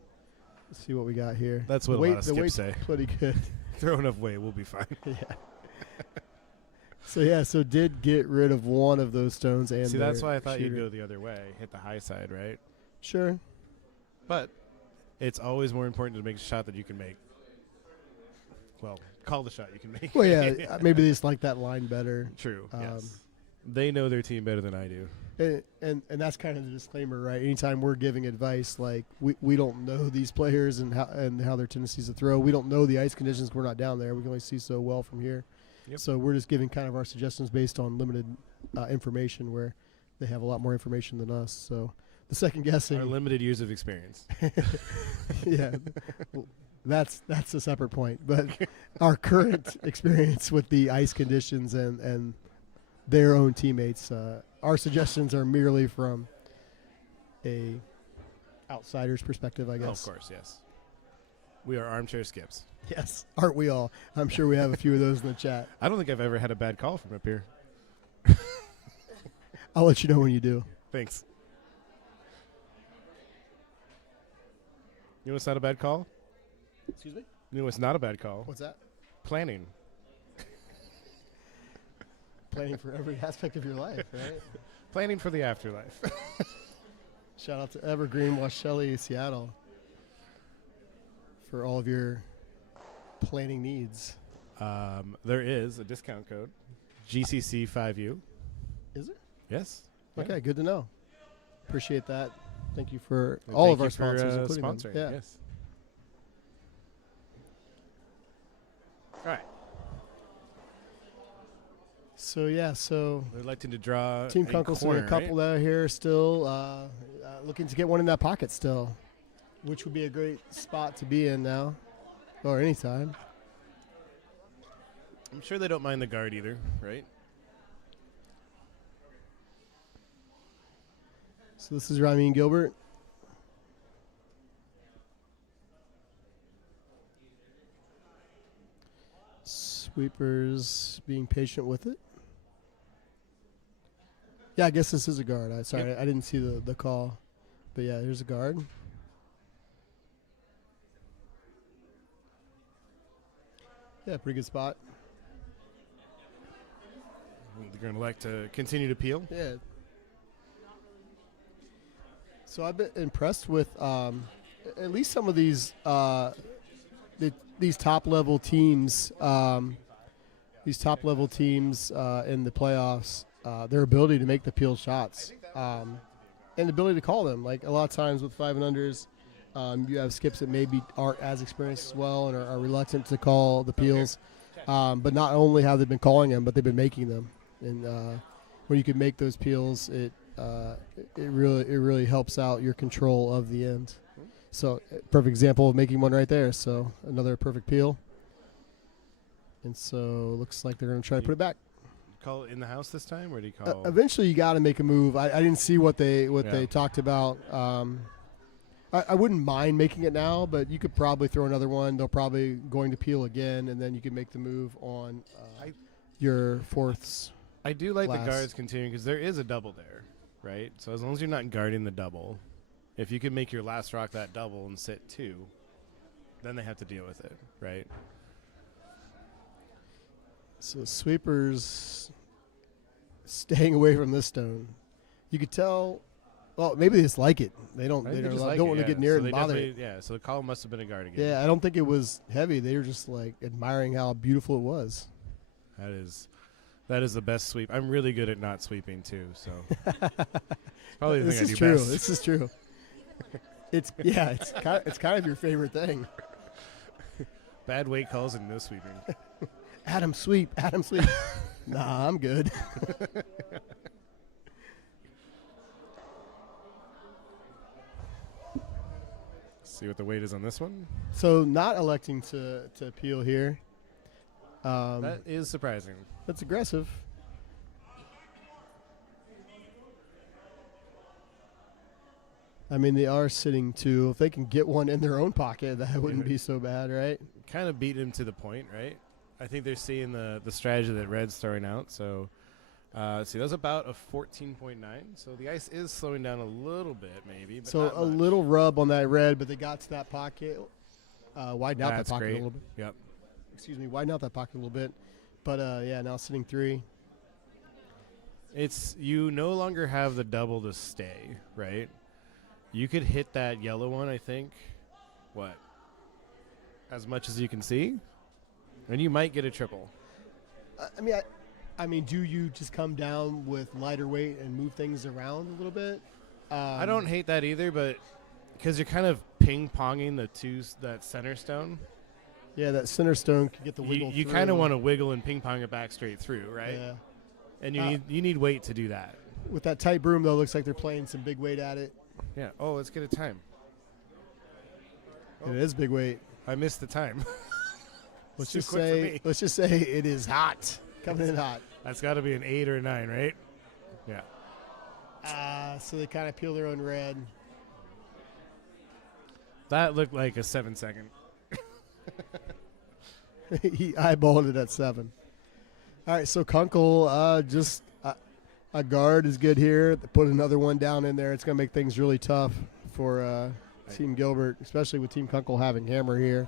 Let's see what we got here. That's what a lot of skips say. Pretty good. Throw enough weight, we'll be fine. Yeah. So did get rid of one of those stones and see. That's why I thought shooter. you'd go the other way, hit the high side, right? Sure. But it's always more important to make a shot that you can make. Well, call the shot you can make. Well, yeah, maybe they just like that line better. True. Yes. They know their team better than I do. And that's kind of the disclaimer, right? Anytime we're giving advice, like we don't know these players and how their tendencies to throw. We don't know the ice conditions. We're not down there. We can only see so well from here. Yep. So we're just giving kind of our suggestions based on limited information, where they have a lot more information than us. So the second guessing, Our limited years of experience. yeah, well, that's a separate point. But our current experience with the ice conditions and their own teammates, our suggestions are merely from a outsider's perspective, I guess. Oh, of course, yes. We are armchair skips. Yes, aren't we all? I'm sure we have a few of those in the chat. I don't think I've ever had a bad call from up here. I'll let you know when you do. Thanks. You know what's not a bad call? Excuse me? You know what's not a bad call? What's that? Planning. Planning for every aspect of your life, right? Planning for the afterlife. Shout out to Evergreen, Washelli, Seattle for all of your planning needs. There is a discount code, GCC5U. Is it? Yes. Okay, Yeah. good to know. Appreciate that. Thank you for And all thank of our you for, sponsors, including them. sponsoring. Yeah. Yes. All right. So They're electing to draw Team a Kunkel's corner, a couple right? out here still looking to get one in that pocket still, which would be a great spot to be in now, or anytime. I'm sure they don't mind the guard either, right? So this is Rami and Gilbert. Sweepers being patient with it. Yeah, I guess this is a guard. Sorry, Yep. I didn't see the call. But yeah, here's a guard. Yeah, pretty good spot. They're going to elect to continue to peel. Yeah. So I've been impressed with at least some of these these top level teams. These top level teams in the playoffs, their ability to make the peel shots and the ability to call them. Like a lot of times with 5 and unders, you have skips that maybe aren't as experienced as well and are reluctant to call the peels. But not only have they been calling them, but they've been making them. And when you can make those peels, it really helps out your control of the end. So perfect example of making one right there. So another perfect peel. And so looks like they're going to try to put it back. Call it in the house this time, or do you call? Eventually, you got to make a move. I didn't see what they talked about. I wouldn't mind making it now, but you could probably throw another one. They're probably going to peel again, and then you can make the move on your fourths. I do like last. the guards continuing because there is a double there, right? So as long as you're not guarding the double, if you can make your last rock that double and sit 2, then they have to deal with it, right? So sweepers staying away from this stone. You could tell. Well, maybe they just like it. They don't. They don't want to get near it and bother it. Yeah. So the call must have been a guard again. Yeah, I don't think it was heavy. They were just like admiring how beautiful it was. That is the best sweep. I'm really good at not sweeping too. So probably the This thing I is do true. best. This is true. It's kind of your favorite thing. Bad weight calls and no sweeping. Adam sweep. Nah, I'm good. See what the weight is on this one. So not electing to peel here. That is surprising. That's aggressive. I mean, they are sitting 2. If they can get one in their own pocket, that wouldn't be so bad, right? Kind of beat him to the point, right? I think they're seeing the strategy that Red's throwing out. So, see, that's about a 14.9. So the ice is slowing down a little bit, maybe. But So not a much. little rub on that red, but they got to that pocket. Widen out That's that pocket great. a little bit. Yep. Excuse me, widen out that pocket a little bit. But, yeah, now sitting 3. It's you no longer have the double to stay, right? You could hit that yellow one, I think. What? As much as you can see? And you might get a triple. I mean, I mean, do you just come down with lighter weight and move things around a little bit? I don't hate that either, but because you're kind of ping-ponging that center stone, Yeah, that center stone could get the wiggle. you kind of want to wiggle and ping-pong it back straight through, right? Yeah. And you need weight to do that. With that tight broom, though, looks like they're playing some big weight at it. Yeah. Oh, let's get a time. It is big weight. I missed the time. Let's Too just quick for say me. it is hot. Coming in hot. That's got to be an 8 or a 9, right? Yeah. So they kind of peel their own red. That looked like a 7-second. He eyeballed it at 7. All right, so Kunkel just a guard is good here. Put another one down in there. It's going to make things really tough for Team Gilbert, especially with Team Kunkel having hammer here.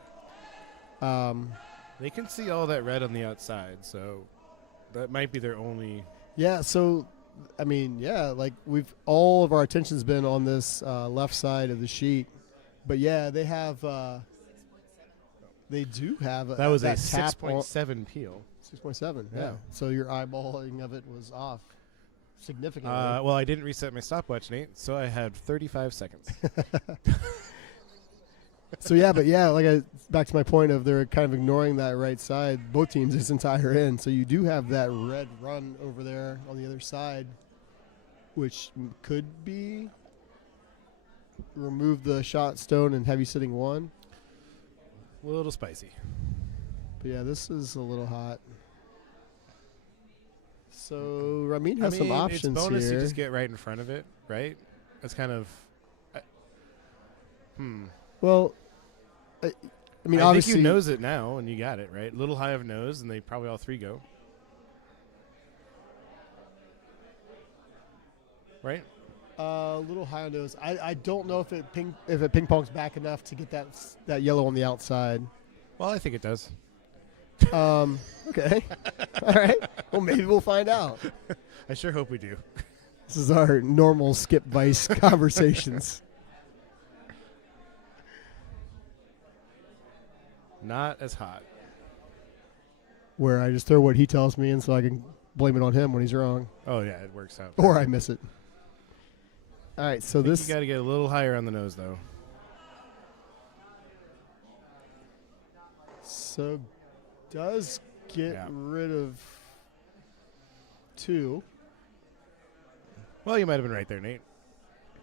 They can see all that red on the outside, so that might be their only. Yeah, so I mean, yeah, like all of our attention's been on this left side of the sheet, but yeah, they have. They do have That was a tap 6.7 peel. 6.7. Yeah. Yeah. So your eyeballing of it was off significantly. Well, I didn't reset my stopwatch, Nate, so I had 35 seconds. So yeah, back to my point of they're kind of ignoring that right side, both teams this entire end. So you do have that red run over there on the other side, which could be remove the shot stone and have you sitting 1. A little spicy. But yeah, this is a little hot. So Ramin has some options it's bonus here. you just get right in front of it, right? That's kind of. Well, I mean, I think obviously you nose it now, and you got it right. Little high of nose, and they probably all 3 go. Right? a little high on nose. I don't know if it ping pongs back enough to get that yellow on the outside. Well, I think it does. Okay. All right. Well, maybe we'll find out. I sure hope we do. This is our normal Skip Vice conversations. Not as hot. Where I just throw what he tells me in so I can blame it on him when he's wrong. Oh, yeah, it works out. Or I miss it. All right, so this... You got to get a little higher on the nose, though. So does get rid of 2. Well, you might have been right there, Nate.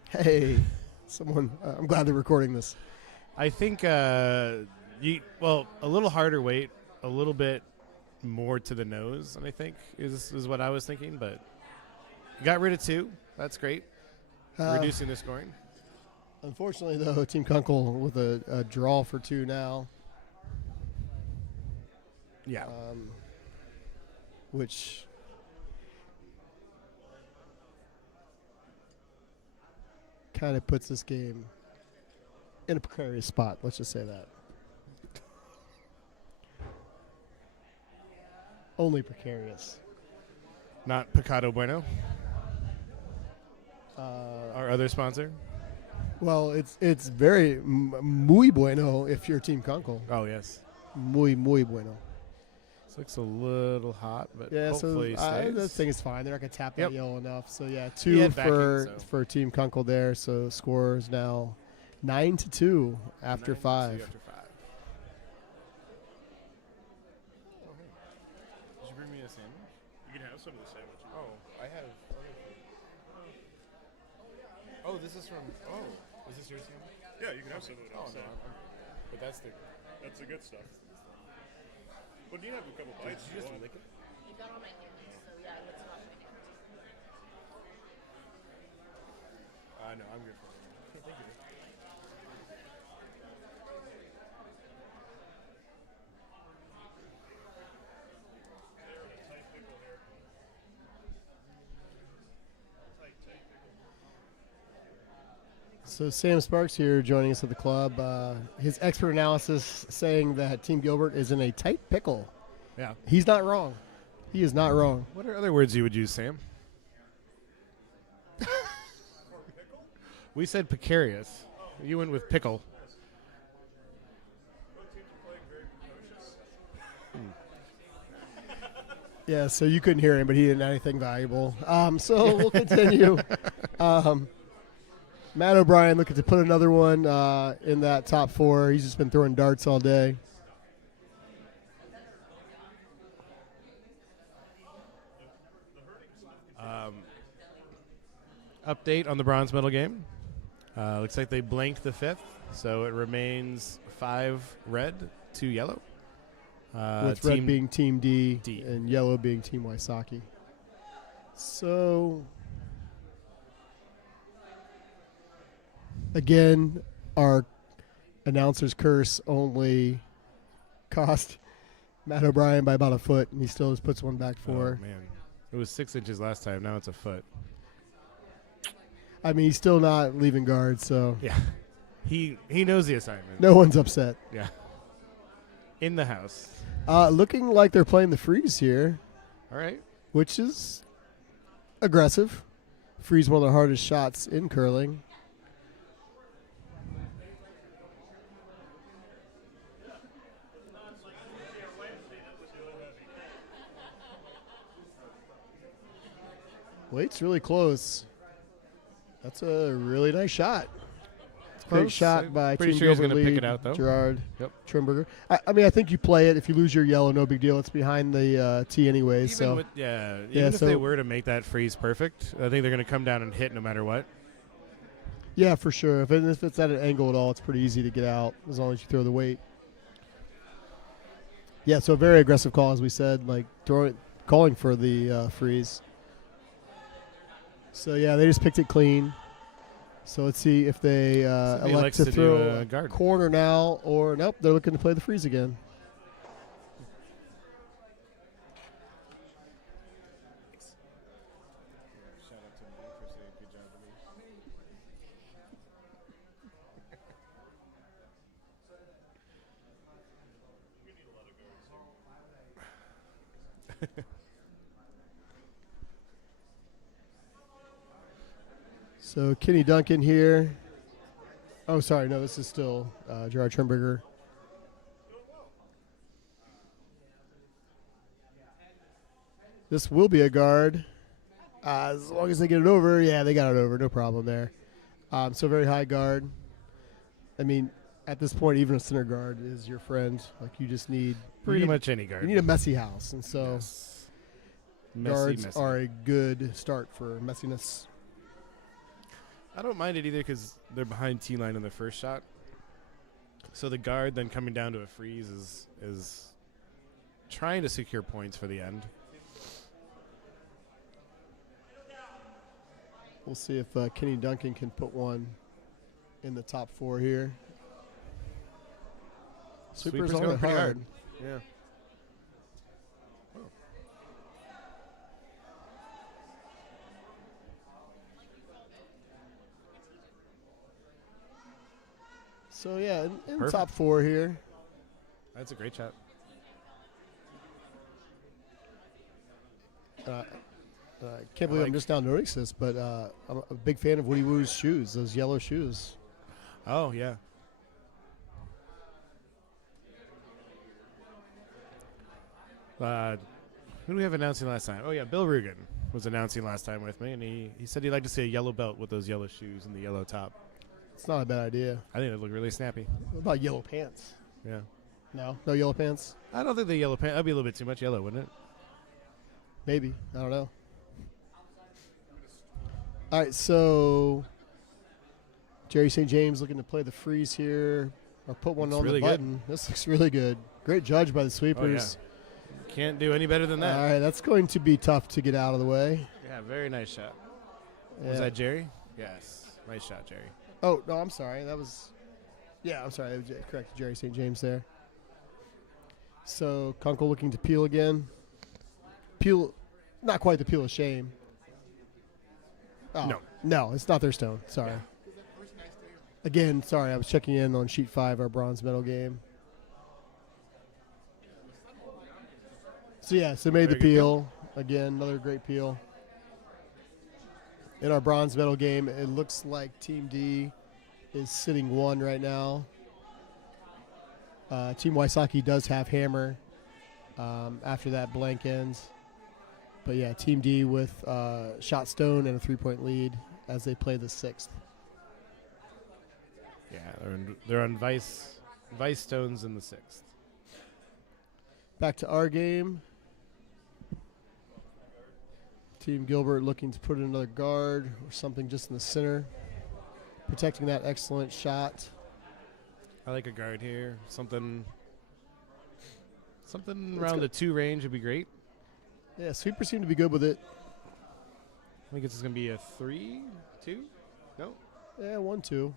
Hey, someone... I'm glad they're recording this. I think, a little harder weight, a little bit more to the nose, I think, is what I was thinking. But you got rid of 2. That's great. Reducing the scoring. Unfortunately, though, Team Kunkel with a draw for 2 now. Yeah. Which... kind of puts this game in a precarious spot. Let's just say that. Only precarious. Not Picado Bueno, our other sponsor. Well, it's very muy bueno if you're Team Kunkel. Oh, yes. Muy bueno. This looks a little hot, but Yeah, hopefully so stays. I think it's fine. They're not going to tap that Yep. yellow enough. So, yeah, He 2 had backing, for Team Kunkel there. So, score is now 9-2 after 9-2 5. After 5. Oh, hey. Did you bring me a sandwich? You can have some of the sandwiches. Oh, I have other food. Oh, this is from. Oh, is this your sandwich? Yeah, you can have some of it. Oh, no. But that's the. That's the good stuff. But you can have a couple bites. Did you just lick it? You got all my hands, so yeah, let's not make it. No, I'm good for it. Okay, thank you. So Sam Sparks here joining us at the club. His expert analysis saying that Team Gilbert is in a tight pickle. Yeah. He's not wrong. He is not wrong. What are other words you would use, Sam? We said precarious. You went with pickle. Yeah, so you couldn't hear him, but he didn't have anything valuable. So we'll continue. Matt O'Brien looking to put another one in that top 4. He's just been throwing darts all day. Update on the bronze medal game. Looks like they blanked the 5th, so it remains 5 red, 2 yellow. With red being Team D, D and yellow being Team Wysocki. So, again, our announcer's curse only cost Matt O'Brien by about a foot, and he still just puts one back for. Oh, man. It was 6 inches last time. Now it's a foot. I mean, he's still not leaving guard, so Yeah. He knows the assignment. no one's upset. Yeah. In the house. Looking like they're playing the freeze here, All right. which is aggressive. Freeze, one of the hardest shots in curling. Wait's really close. That's a really nice shot. Great Close. shot by Pretty Team sure he's Gilbert gonna pick lead, it out, though. Gerard Yep. Trimberger. I mean, I think you play it. If you lose your yellow, no big deal. It's behind the tee anyways. Even So with, even Yeah, if so- they were to make that freeze perfect, I think they're going to come down and hit no matter what. yeah, for sure. If it's at an angle at all, it's pretty easy to get out as long as you throw the weight. Yeah, so a very aggressive call, as we said, like calling for the freeze. So yeah, they just picked it clean. So let's see if they Somebody elect likes to to do throw a a guard. corner now, or nope, they're looking to play the freeze again. So Kenny Duncan here. Oh, sorry, no, this is still Gerard Trimberger. This will be a guard. As long as they get it over. Yeah, they got it over. No problem there. So very high guard. I mean, at this point, even a center guard is your friend. Like, you just need Pretty much any guard. You need a messy house, and so Yes. guards Messy. are a good start for messiness. I don't mind it either because they're behind T line on the first shot. So the guard then coming down to a freeze is trying to secure points for the end. We'll see if Kenny Duncan can put one in the top 4 here. Sweeper's on going it pretty hard. Yeah. So yeah, in Perfect. top 4 here. That's a great shot. Can't believe I'm just now noticing this, but I'm a big fan of Woody Woo's shoes, those yellow shoes. Oh, yeah. Who do we have announcing last time? Oh, yeah, Bill Rugen was announcing last time with me, and he said he'd like to see a yellow belt with those yellow shoes and the yellow top. It's not a bad idea. I think it'd look really snappy. What about yellow pants? Yeah. No yellow pants? I don't think the yellow pant, that'd be a little bit too much yellow, wouldn't it? Maybe. I don't know. All right, so Jerry St. James looking to play the freeze here, or put one Looks on really the good. button. This looks really good. Great judge by the sweepers. Can't do any better than that. All right, that's going to be tough to get out of the way. Yeah, very nice shot. Was Yeah. that Jerry? Yes. Nice shot, Jerry. Oh, no, I'm sorry. That was, yeah, I'm sorry. That was correct. Jerry St. James there. So Kunkel looking to peel again. Peel, not quite the peel of shame. Oh, no, it's not their stone. Sorry. Again, sorry, I was checking in on sheet 5, our bronze medal game. So yeah, so made Very the good peel. Again, another great peel. In our bronze medal game, it looks like Team D is sitting 1 right now. Team Wysocki does have hammer after that blank ends. But yeah, Team D with shot stone and a 3-point lead as they play the 6th. Yeah, they're on vice stones in the 6th. Back to our game. Team Gilbert looking to put in another guard or something just in the center. Protecting that excellent shot. I like a guard here. Something Let's around go. the 2 range would be great. Yeah, sweepers seem to be good with it. I think it's going to be a 3, 2? No? Yeah, 1-2.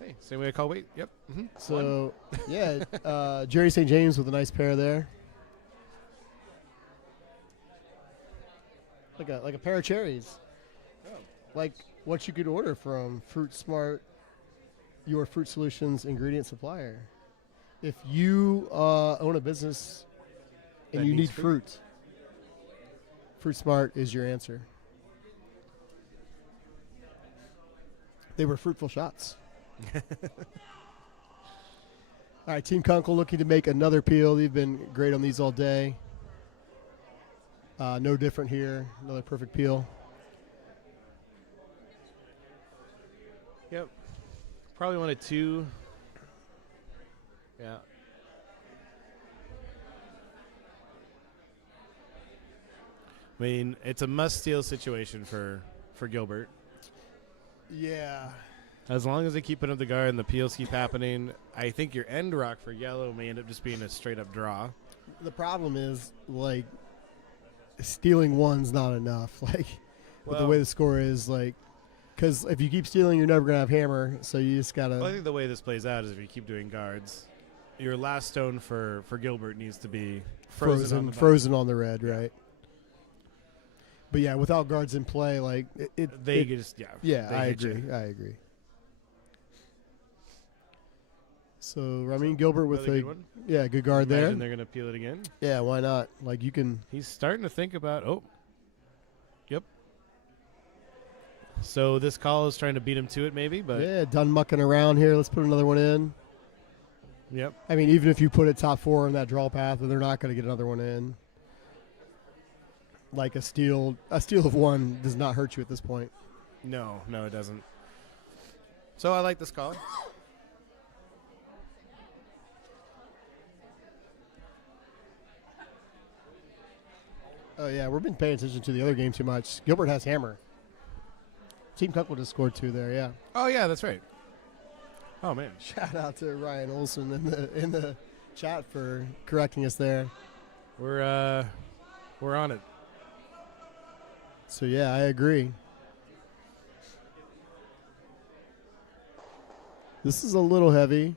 Hey, same way I call weight. Yep. Mm-hmm. So, yeah, Jerry St. James with a nice pair there. Like a pair of cherries. Like what you could order from Fruit Smart, your Fruit Solutions ingredient supplier. If you own a business and That you needs need fruit, Fruit Smart is your answer. They were fruitful shots. All right, Team Kunkel looking to make another peel. They've been great on these all day. No different here. Another perfect peel. Yep. Probably wanted 2. Yeah. I mean, it's a must-steal situation for Gilbert. Yeah. As long as they keep putting up the guard and the peels keep happening, I think your end rock for yellow may end up just being a straight-up draw. The problem is, like, stealing one's not enough. Like, with the Well- way the score is, like, because if you keep stealing, you're never going to have hammer, so you just got Well, I to think the way this plays out is if you keep doing guards, your last stone for Gilbert needs to be frozen frozen on the red, right? But, yeah, without guards in play, like, They it- just, yeah. yeah, they I hit you. agree. I agree. So, I mean, Gilbert with Another a good one. yeah, good guard there. Imagine they're going to peel it again. Yeah, why not? Like, you can. He's starting to think about, yep. So this call is trying to beat him to it maybe, but Yeah, done mucking around here. Let's put another one in. yep. I mean, even if you put it top 4 in that draw path, they're not going to get another one in. Like a steal of 1 does not hurt you at this point. No, it doesn't. So I like this call. Oh yeah, we've been paying attention to the other game too much. Gilbert has hammer. Team Kunkel just scored 2 there. Yeah. Oh yeah, that's right. Oh man. Shout out to Ryan Olson in the chat for correcting us there. We're on it. So yeah, I agree. This is a little heavy.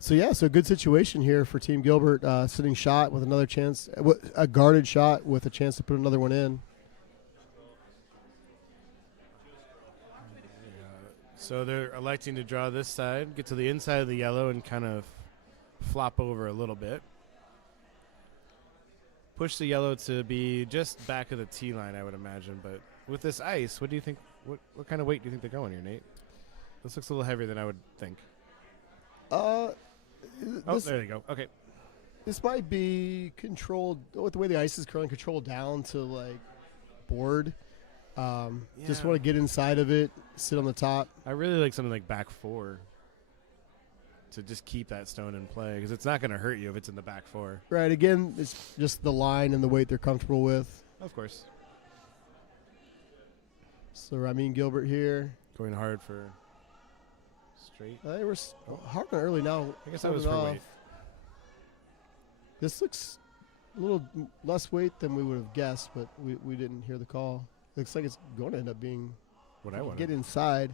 So yeah, so good situation here for Team Gilbert, sitting shot with another chance, a guarded shot with a chance to put another one in. So they're electing to draw this side, get to the inside of the yellow, and kind of flop over a little bit. Push the yellow to be just back of the tee line, I would imagine. But with this ice, what do you think? What kind of weight do you think they're going here, Nate? This looks a little heavier than I would think. There you go. Okay. This might be controlled with the way the ice is currently controlled down to like board. Just Yeah. want to get inside of it, sit on the top. I really like something like back 4 to just keep that stone in play because it's not going to hurt you if it's in the back 4. Right. Again, it's just the line and the weight they're comfortable with. Of course. So Ramin Gilbert here. Going hard for straight. They were hard and early now. I guess that was holding for off. weight. This looks a little less weight than we would have guessed, but we didn't hear the call. Looks like it's going to end up being What I want. get inside.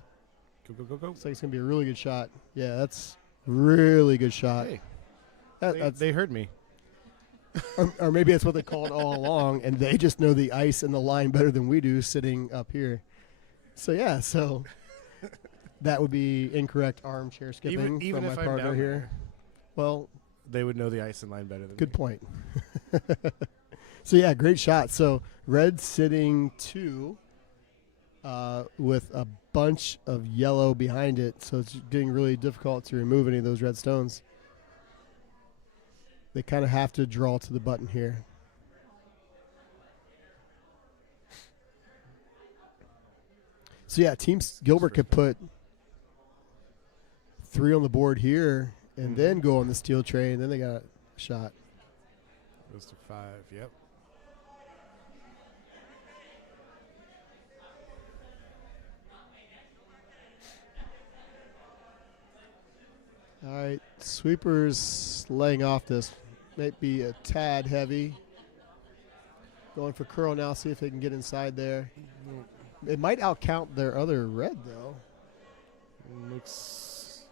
Go. Looks like it's going to be a really good shot. Yeah, that's really good shot. Hey, That's, they heard me. or maybe that's what they called all along, and they just know the ice and the line better than we do sitting up here. So, yeah, that would be incorrect armchair skipping Even from my if I'm partner down here. there, Well, they would know the ice and line better than good me. point. So, yeah, great shot. So, red sitting 2 with a bunch of yellow behind it, so it's getting really difficult to remove any of those red stones. They kind of have to draw to the button here. So yeah, Gilbert could put 3 on the board here and then go on the steel train. Then they got a shot. Goes to 5. Yep. All right, sweepers laying off this. Might be a tad heavy. Going for curl now, see if they can get inside there. It might outcount their other red, though. Looks.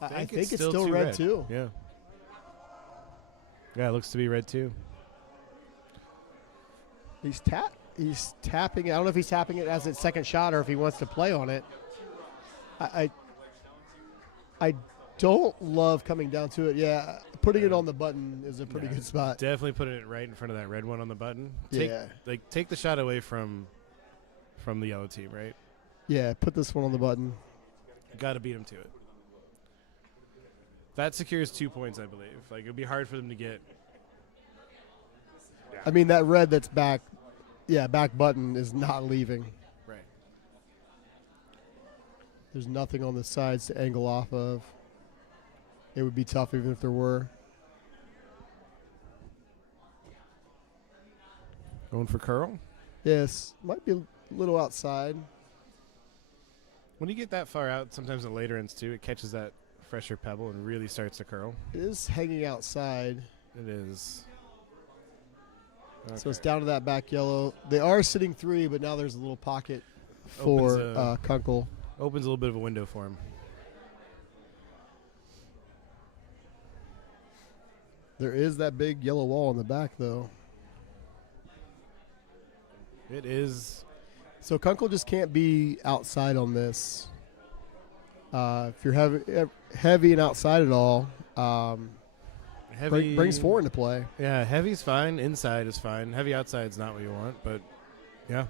I think it's still red, too. Yeah. Yeah, it looks to be red, too. He's tapping it. I don't know if he's tapping it as its second shot or if he wants to play on it. I don't love coming down to it. Yeah, putting it on the button is a pretty good spot. Definitely putting it right in front of that red one on the button. Take the shot away from the yellow team, right? Yeah, put this one on the button. Got to beat them to it. That secures 2 points, I believe. Like, it would be hard for them to get. Yeah. I mean, that red that's back button is not leaving. Right. There's nothing on the sides to angle off of. It would be tough even if there were. Going for curl? Yes, might be a little outside. When you get that far out, sometimes in later ends too, it catches that fresher pebble and really starts to curl. It is hanging outside. It is. Okay. So it's down to that back yellow. They are sitting 3, but now there's a little pocket for Kunkel. Opens a little bit of a window for him. There is that big yellow wall in the back, though. It is. So Kunkel just can't be outside on this. If you're heavy and outside at all, Heavy brings 4 into play. Yeah, heavy's fine. Inside is fine. Heavy outside's not what you want, but yeah.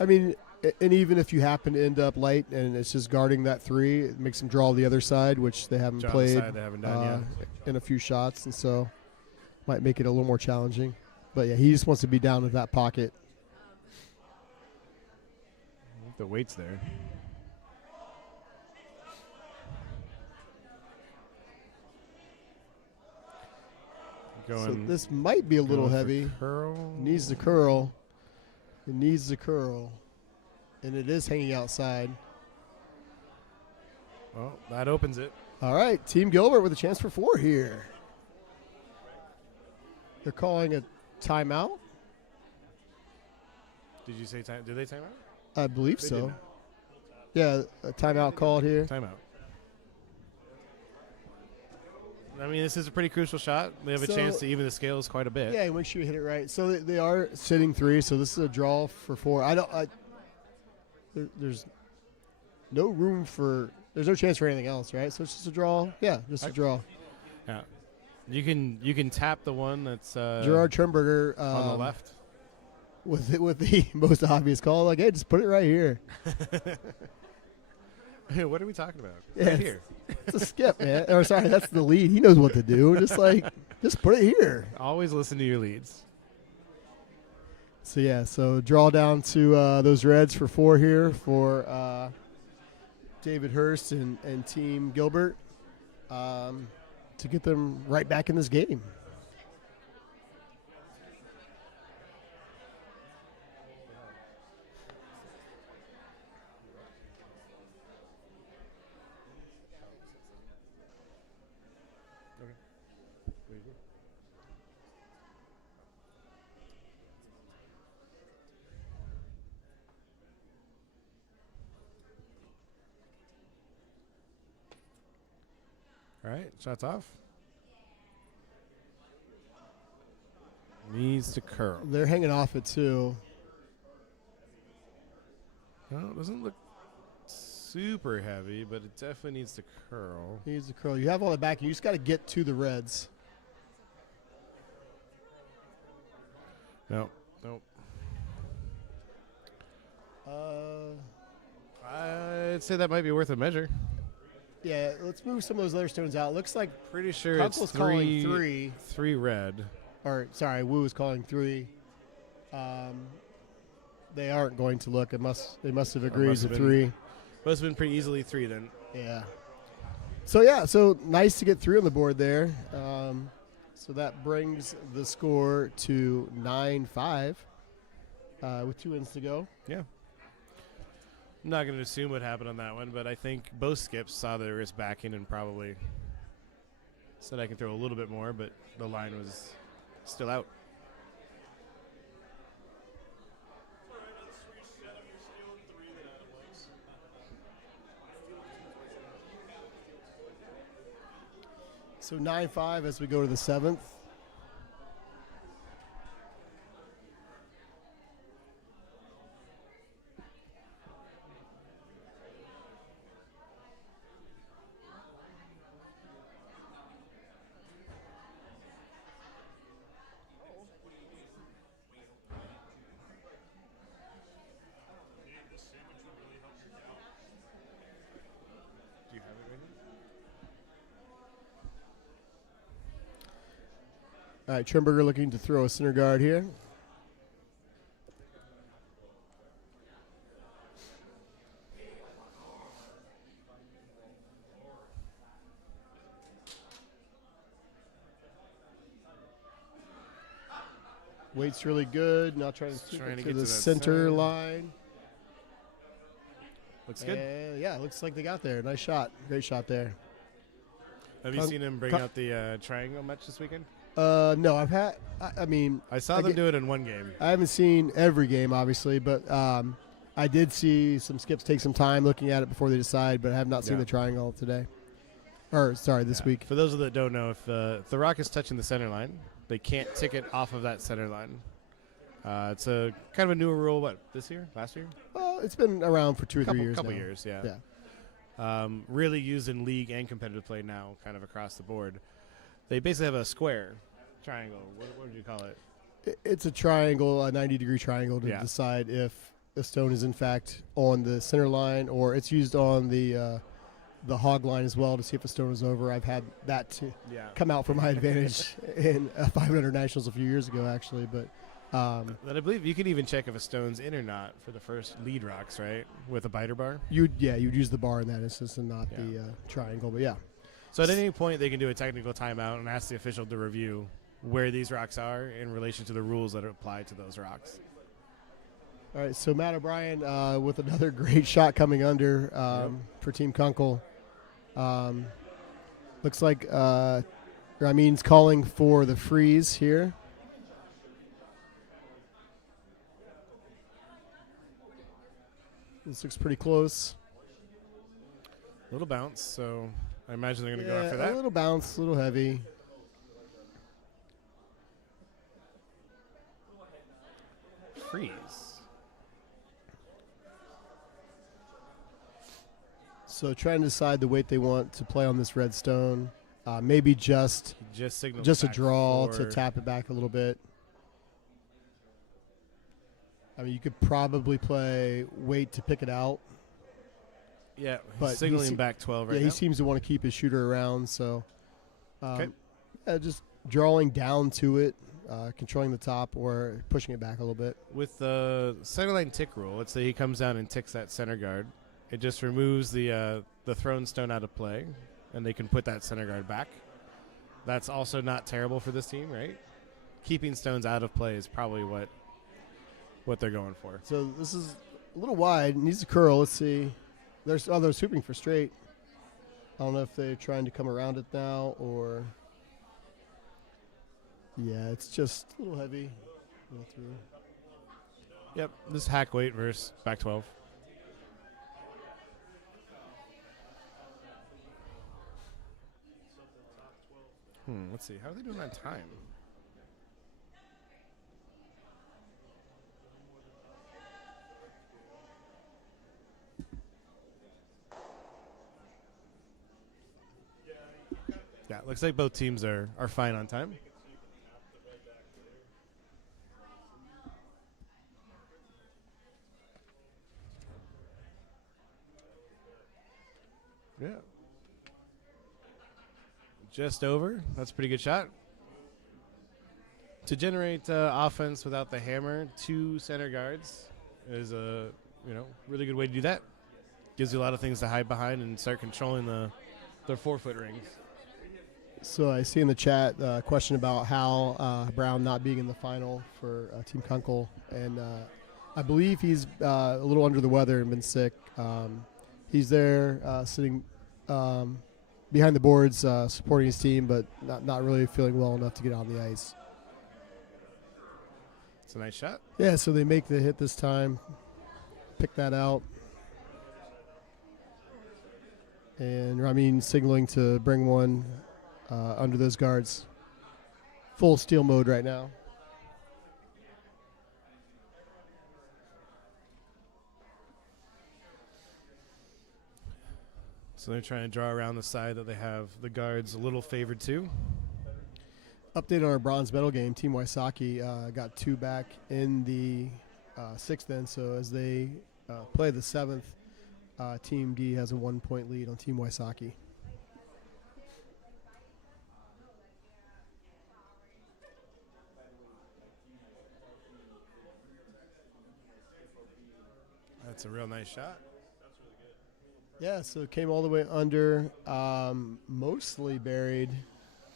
I mean, and even if you happen to end up light and it's just guarding that 3, it makes them draw the other side, which they haven't played they haven't done yet. In a few shots, and so might make it a little more challenging. But yeah, he just wants to be down in that pocket. The weight's there. So this might be a little heavy. Curl. Needs the curl. It needs the curl. And it is hanging outside. Well, that opens it. All right, Team Gilbert with a chance for 4 here. They're calling a timeout. Did you say time? Did they time out? I believe They so. didn't. Yeah, a timeout called here. Timeout. I mean, this is a pretty crucial shot. They have a chance to even the scales quite a bit. Yeah, make sure you hit it right. So they are sitting 3, so this is a draw for 4. There's no room for. There's no chance for anything else, right? So it's just a draw. Yeah, just a draw. Yeah. You can tap the one that's Gerard Turnberger on the left. with the most obvious call. Like, hey, just put it right here. What are we talking about? Yeah, Right here. It's a skip, man. Or sorry, that's the lead. He knows what to do. Just put it here. Always listen to your leads. So yeah, so draw down to those reds for 4 here for David Hurst and Team Gilbert to get them right back in this game. All right, shots off. Needs to curl. They're hanging off it too. No, it doesn't look super heavy, but it definitely needs to curl. He needs to curl. You have all the back. You just got to get to the reds. No, nope. I'd say that might be worth a measure. Yeah, let's move some of those other stones out. Looks like Pretty sure Kunkel's it's calling 3. 3 red. Or sorry, Wu is calling 3. They aren't going to look. They must have Or agreed must to have been- 3. Must have been pretty easily 3 then. Yeah. So nice to get 3 on the board there. So that brings the score to 9-5 with 2 ends to go. Yeah. I'm not going to assume what happened on that one, but I think both skips saw the wrist backing and probably said I can throw a little bit more, but the line was still out. So 9-5 as we go to the 7th. Do you have it right now? All right, Trimberger looking to throw a center guard here. Weight's really good. Now trying to Trying to to get the to that center center. line. Looks good. And yeah, looks like they got there. Nice shot. Great shot there. Have you Con- seen him bring con- out the triangle match this weekend? No, I've had. I mean, I saw I them get- do it in one game. I haven't seen every game, obviously, but I did see some skips take some time looking at it before they decide, but I have not seen Yeah. the triangle today. Or, sorry, this Yeah. week. For those that don't know, if the rock is touching the center line, they can't tick it off of that center line. It's a kind of a newer rule. What, this year? Last year? Well, it's been around for 2 or 3 Couple, years couple now. years, yeah. Yeah. Really used in league and competitive play now, kind of across the board. They basically have a square triangle. What would you call it? It's a triangle, a 90-degree triangle to Yeah. decide if a stone is in fact on the center line, or it's used on the hog line as well to see if a stone is over. I've had that to Yeah. come out for my advantage in 500 nationals a few years ago, actually. But But I believe you can even check if a stone's in or not for the first lead rocks, right? With a biter bar. you'd use the bar in that instance and not Yeah. the triangle. But yeah, So at any point, they can do a technical timeout and ask the official to review where these rocks are in relation to the rules that apply to those rocks. all right. So Matt O'Brien with another great shot coming under for Team Kunkel. Looks like Ramin's calling for the freeze here. This looks pretty close. Little bounce, so I imagine they're going to go after A that. little bounce, a little heavy. Freeze. So trying to decide the weight they want to play on this red stone. Maybe just Just a back draw to forward. tap it back a little bit. I mean, you could probably play weight to pick it out. Yeah, But he's signaling he se- back 12 right Yeah, now. he seems to want to keep his shooter around. So, Okay. just drawing down to it, controlling the top, or pushing it back a little bit. With the center line tick rule, let's say he comes down and ticks that center guard. It just removes the thrown stone out of play, and they can put that center guard back. That's also not terrible for this team, right? Keeping stones out of play is probably what they're going for. So this is a little wide. Needs to curl. Let's see. They're swooping for straight. I don't know if they're trying to come around it now or. Yeah, it's just a little heavy. Go through. Yep, this is hack weight versus back 12. Let's see. How are they doing on time? Yeah, looks like both teams are fine on time. Yeah. Just over. That's a pretty good shot. To generate offense without the hammer, 2 center guards is a really good way to do that. Gives you a lot of things to hide behind and start controlling their 4-foot rings. So I see in the chat a question about Hal Brown not being in the final for Team Kunkel, and I believe he's a little under the weather and been sick. He's there sitting behind the boards supporting his team, but not really feeling well enough to get on the ice. It's a nice shot. Yeah, so they make the hit this time. Pick that out. And Ramin signaling to bring one under those guards. Full steal mode right now. So they're trying to draw around the side that they have the guards a little favored to. Update on our bronze medal game. Team Wysocki got 2 back in the 6th end. So as they play the 7th, Team D has a 1-point lead on Team Wysocki. That's a real nice shot. Yeah, so it came all the way under, mostly buried.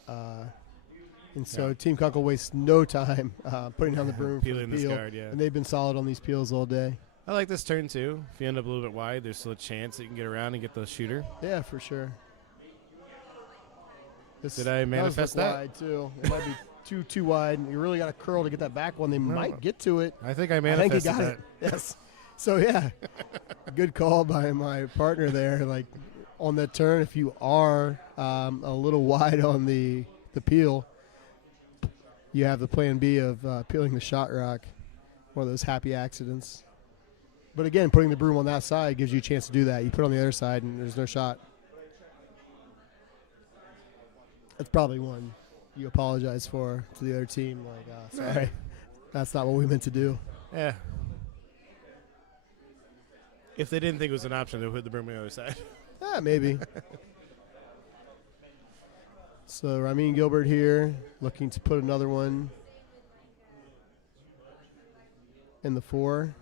And so Team Kunkel wastes no time putting down the broom for the Peeling this peel. guard, yeah. And they've been solid on these peels all day. I like this turn too. If you end up a little bit wide, there's still a chance that you can get around and get the shooter. Yeah, for sure. Did I manifest that? Wide too. It might be too wide. You really got to curl to get that back one. They might get to it. I think I I manifested think he got that. it. Yes. So yeah, good call by my partner there. Like on that turn, if you are a little wide on the peel, you have the plan B of peeling the shot rock. One of those happy accidents. But again, putting the broom on that side gives you a chance to do that. You put it on the other side, and there's no shot. That's probably one you apologize for to the other team. Like, sorry, that's not what we meant to do. Yeah. If they didn't think it was an option, they would put the broom on the other side. Yeah, maybe. So Ramin Gilbert here, looking to put another one in the 4.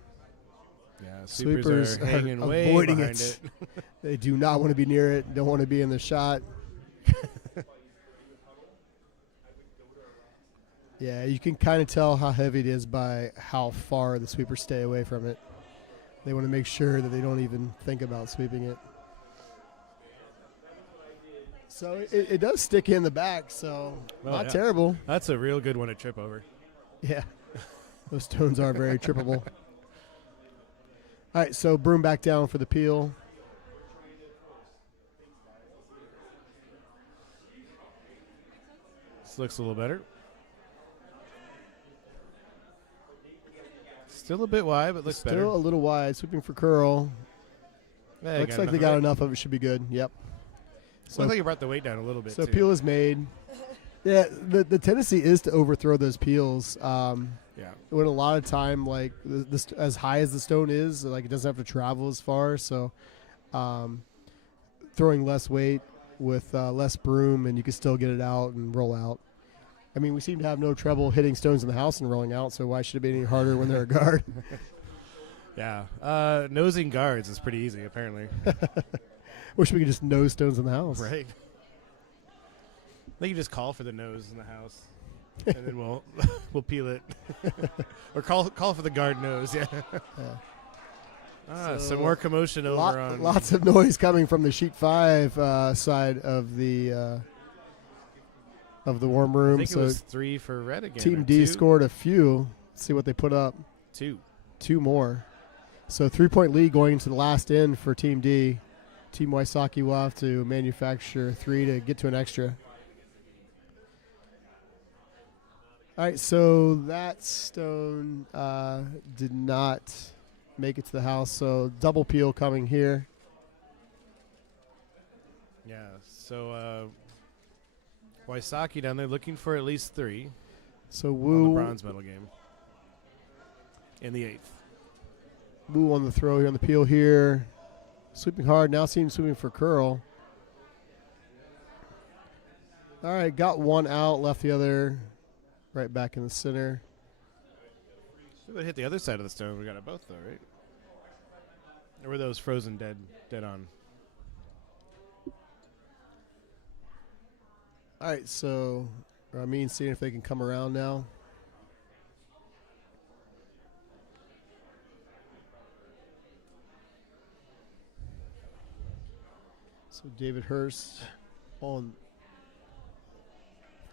Yeah, Sweepers are hanging way avoiding behind it. it. They do not want to be near it. Don't want to be in the shot. Yeah, you can kind of tell how heavy it is by how far the sweepers stay away from it. They want to make sure that they don't even think about sweeping it. So it does stick in the back, so not terrible. That's a real good one to trip over. Yeah, those stones are very trippable. All right, so broom back down for the peel. This looks a little better. Still a bit wide, but looks Still better. a little wide, sweeping for curl. Yeah, Looks like they got enough of it. Should be good. Yep. So I think you brought the weight down a little bit. So too. peel is made. Yeah, the tendency is to overthrow those peels. Yeah. When a lot of time, like as high as the stone is, like it doesn't have to travel as far. So, throwing less weight with less broom, and you can still get it out and roll out. I mean, we seem to have no trouble hitting stones in the house and rolling out. So why should it be any harder when they're a guard? Yeah. Nosing guards is pretty easy, apparently. Wish we could just nose stones in the house. Right. They can just call for the nose in the house, and then we'll peel it, or call for the guard nose. Yeah. So some more commotion over on. Lots of noise coming from the sheet 5 side of the warm room. I think so it was 3 for red again. Team D 2? scored a few. Let's see what they put up. 2. 2 more. So 3-point lead going into the last end for Team D. Team Wysocki will have to manufacture 3 to get to an extra. All right, so that stone did not make it to the house. So double peel coming here. Yeah. So Wysocki down there looking for at least 3 So on the Wu bronze medal game. In the 8th. Wu on the throw here on the peel here. Sweeping hard. Now seems sweeping for curl. All right, got one out, left the other right back in the center. It would hit the other side of the stone. We got it both, though, right? Or were those frozen dead on? All right, so Ramin seeing if they can come around now. So David Hurst on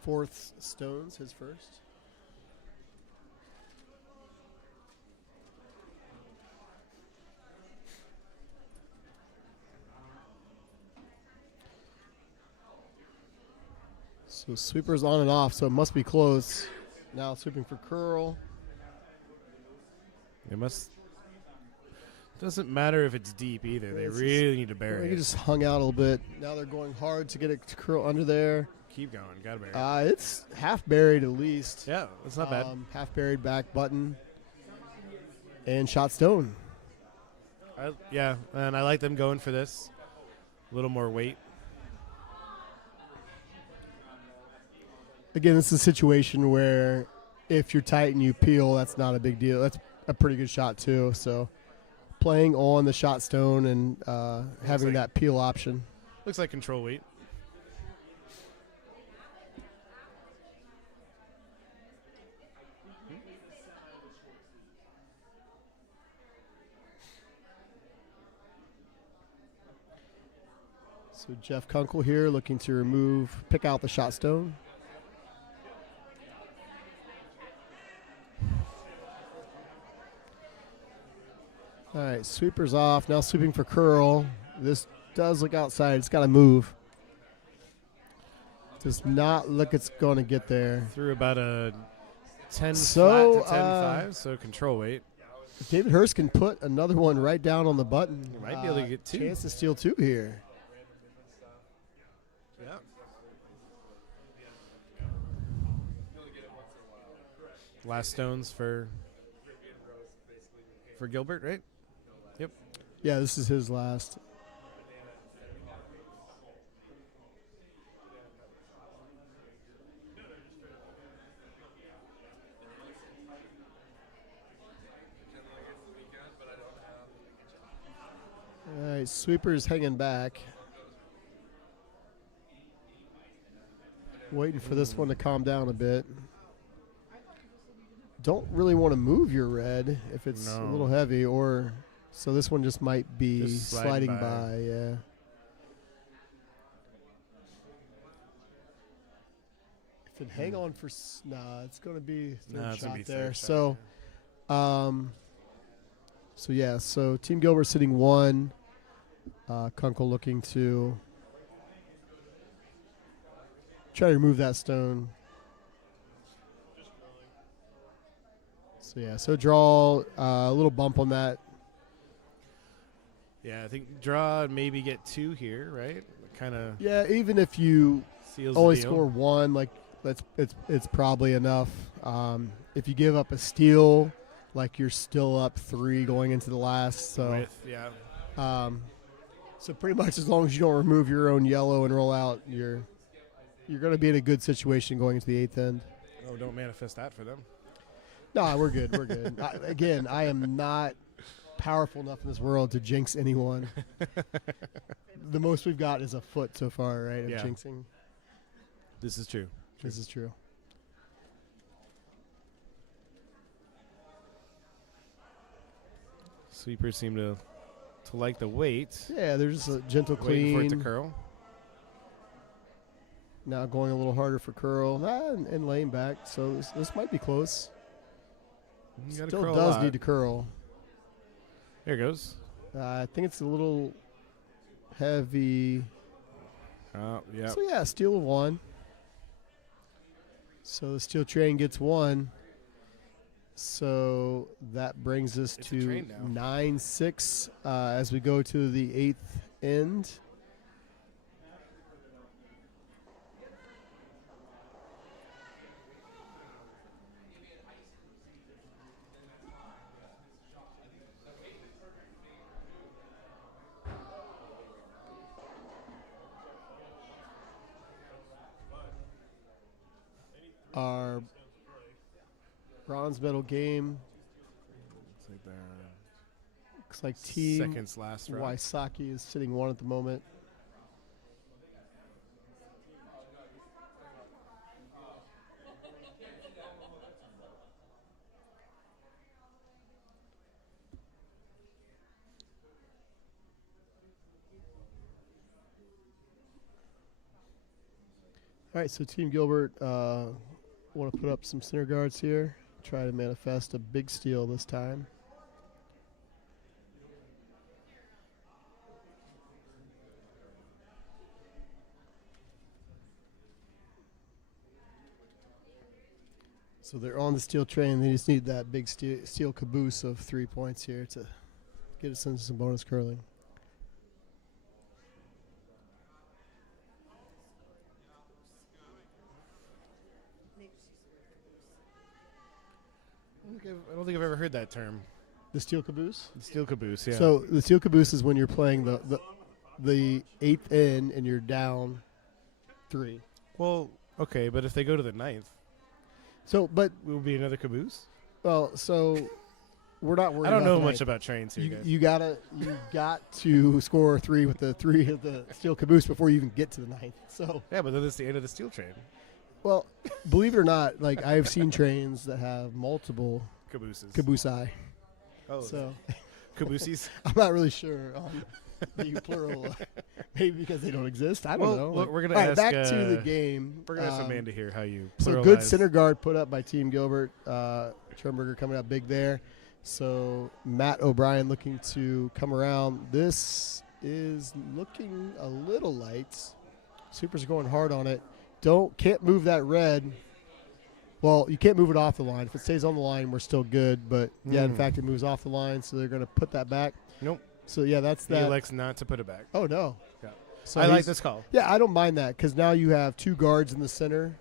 fourth stones, his first. So sweeper's on and off, so it must be close. Now sweeping for curl. It must. Doesn't matter if it's deep either. They It's really need to bury They it. just hung out a little bit. Now they're going hard to get it to curl under there. Keep going. Gotta bury it. It's half buried at least. Yeah, that's not bad. Half buried back button and shot stone. Yeah, and I like them going for this. A little more weight. Again, this is a situation where if you're tight and you peel, that's not a big deal. That's a pretty good shot too. So playing on the shot stone and having like- that peel option. Looks like control weight. So Jeff Kunkel here looking to pick out the shot stone. All right, sweeper's off. Now sweeping for curl. This does look outside. It's got to move. Does not look it's going to get there. Threw about a 10 So, flat to 10-5, so control weight. David Hurst can put another one right down on the button. He might be able to get two. Chance to steal two here. Yeah. Last stones for Gilbert, right? Yep. Yeah, this is his last. All right, sweeper's hanging back. Waiting for this one to calm down a bit. Don't really want to move your red if it's a No. little heavy, or so this one just might be Just sliding sliding by. by. Yeah. If it hang on for nah, it's going to be third Nah, it's gonna shot be there. third shot, So, so Team Gilbert sitting one. Kunkel looking to try to remove that stone. So yeah, so draw a little bump on that. Yeah, I think draw and maybe get two here, right? Kind of Yeah, even if you seals only the deal. score one, like it's probably enough. If you give up a steal, like you're still up 3 going into the last. So Yeah. so pretty much as long as you don't remove your own yellow and roll out, you're going to be in a good situation going into the 8th end. Oh, don't manifest that for them. No, we're good. We're good. I am not powerful enough in this world to jinx anyone. The most we've got is a foot so far, right, of Yeah. jinxing. This is true. This is true. Sweepers seem to like the weight. Yeah, there's just a gentle Waiting for it to clean. curl. Now going a little harder for curl and laying back. So this might be close. You gotta Still curl a does lot. need to curl. There it goes. I think it's a little heavy. Oh, yeah. So yeah, steal of 1. So the steel train gets 1. So that brings us It's a to train now. 9-6 as we go to the 8th end. Our bronze medal game Looks like Team Seconds last round. Wysocki is sitting 1 at the moment. All right, so Team Gilbert want to put up some center guards here. Try to manifest a big steal this time. So they're on the steel train. They just need that big steel caboose of 3 points here to get us into some bonus curling. I don't think I've ever heard that term. The steel caboose? The steel caboose, yeah. So the steel caboose is when you're playing the 8th in and you're down 3. well, okay, but if they go to the 9th, So, but, will be another caboose? well, so we're not worried I don't about know the much ninth. about trains here, guys. You got to score 3 with the 3 of the steel caboose before you even get to the 9th. So, Yeah, but then it's the end of the steel train. well, believe it or not, like I've seen trains that have multiple Cabooses. caboosei. Oh, So cabooses. I'm not really sure on the plural. Maybe because they don't exist. I don't know. Look, we're gonna All right, ask. back to the game. We're gonna ask Amanda here how you. So good pluralize. center guard put up by Team Gilbert. Schemberger coming up big there. So Matt O'Brien looking to come around. This is looking a little light. Super's going hard on it. Can't move that red. Well, you can't move it off the line. If it stays on the line, we're still good. But yeah, in fact, it moves off the line, so they're going to put that back. Nope. So yeah, that's He that. elects not to put it back. Oh no. Yeah. So I like he's- this call. Yeah, I don't mind that because now you have 2 guards in the center.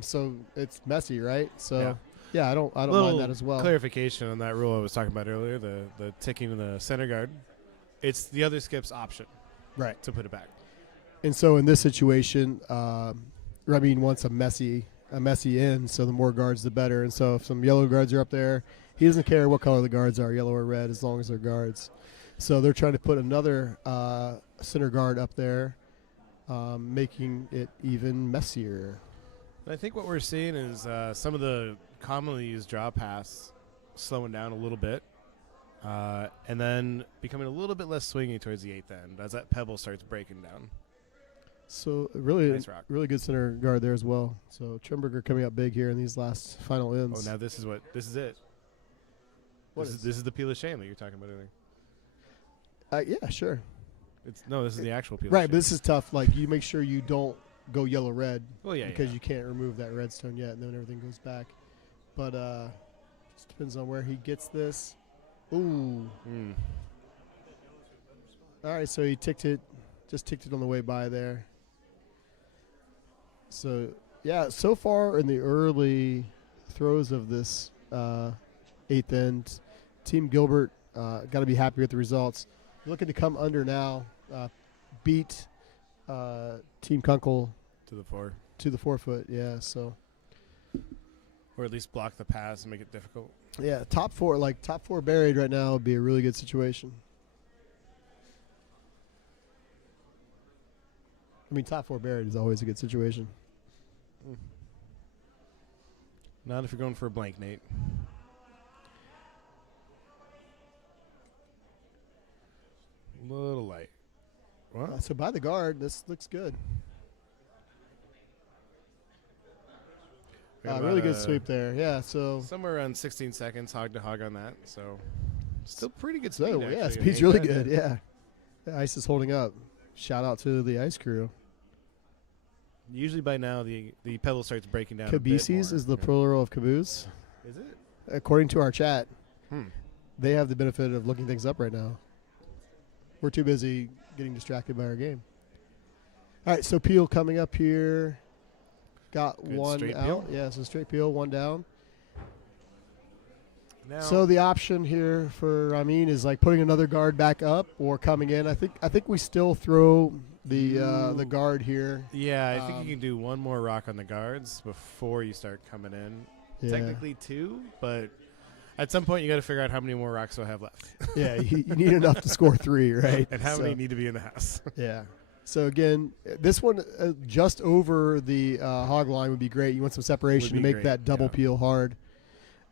So it's messy, right? So yeah, I don't Little mind that as well. clarification on that rule I was talking about earlier, the ticking in the center guard. It's the other skip's option Right. to put it back. And so in this situation, Rabin wants a messy in, so the more guards, the better. And so if some yellow guards are up there, he doesn't care what color the guards are, yellow or red, as long as they're guards. So they're trying to put another center guard up there, making it even messier. I think what we're seeing is some of the commonly used draw paths slowing down a little bit, and then becoming a little bit less swingy towards the 8th end as that pebble starts breaking down. So really, Nice rock. really good center guard there as well. So Schemberger coming up big here in these last final Oh, ends. now this is it. What This is the peel of shame that you're talking about earlier. Yeah, sure. This is the actual peel. Right, of but shame. this is tough. Like you make sure you don't go yellow red. Well, yeah, because yeah. you can't remove that redstone yet, and then everything goes back. But just depends on where he gets this. Ooh. Mm. All right, so he ticked it on the way by there. So, yeah, so far in the early throws of this 8th end, Team Gilbert got to be happy with the results. Looking to come under now, beat Team Kunkel To the 4. to the 4 foot, yeah, so. Or at least block the pass and make it difficult. Yeah, top four buried right now would be a really good situation. I mean, top 4 buried is always a good situation. Not if you're going for a blank, Nate. A little light. What? So by the guard, this looks good. We got Really about, good sweep there. Yeah, so Somewhere around 16 seconds, hog to hog on that. So still pretty good so speed. yeah, actually. speed's Ain't really bad good. yet. Yeah, the ice is holding up. Shout out to the ice crew. Usually by now the pebble starts breaking down. a bit Cabooses more. is the Yeah. plural of caboose. Is it? According to our chat, Hmm. they have the benefit of looking things up right now. We're too busy getting distracted by our game. All right, so Peel coming up here. Got Good one straight out. peel. Yeah, so straight Peel, one down. Now, So the option here for Ramin is like putting another guard back up or coming in. I think we still throw the guard here. yeah, I think um, you can do one more rock on the guards before you start coming in. Yeah. Technically 2, but At some point, you got to figure out how many more rocks do I have left, Yeah, you need enough to score 3, right? and how many need to be in the house. Yeah. So again, this one just over the hog line would be great. You want some separation to Would be make great, that double yeah. peel hard.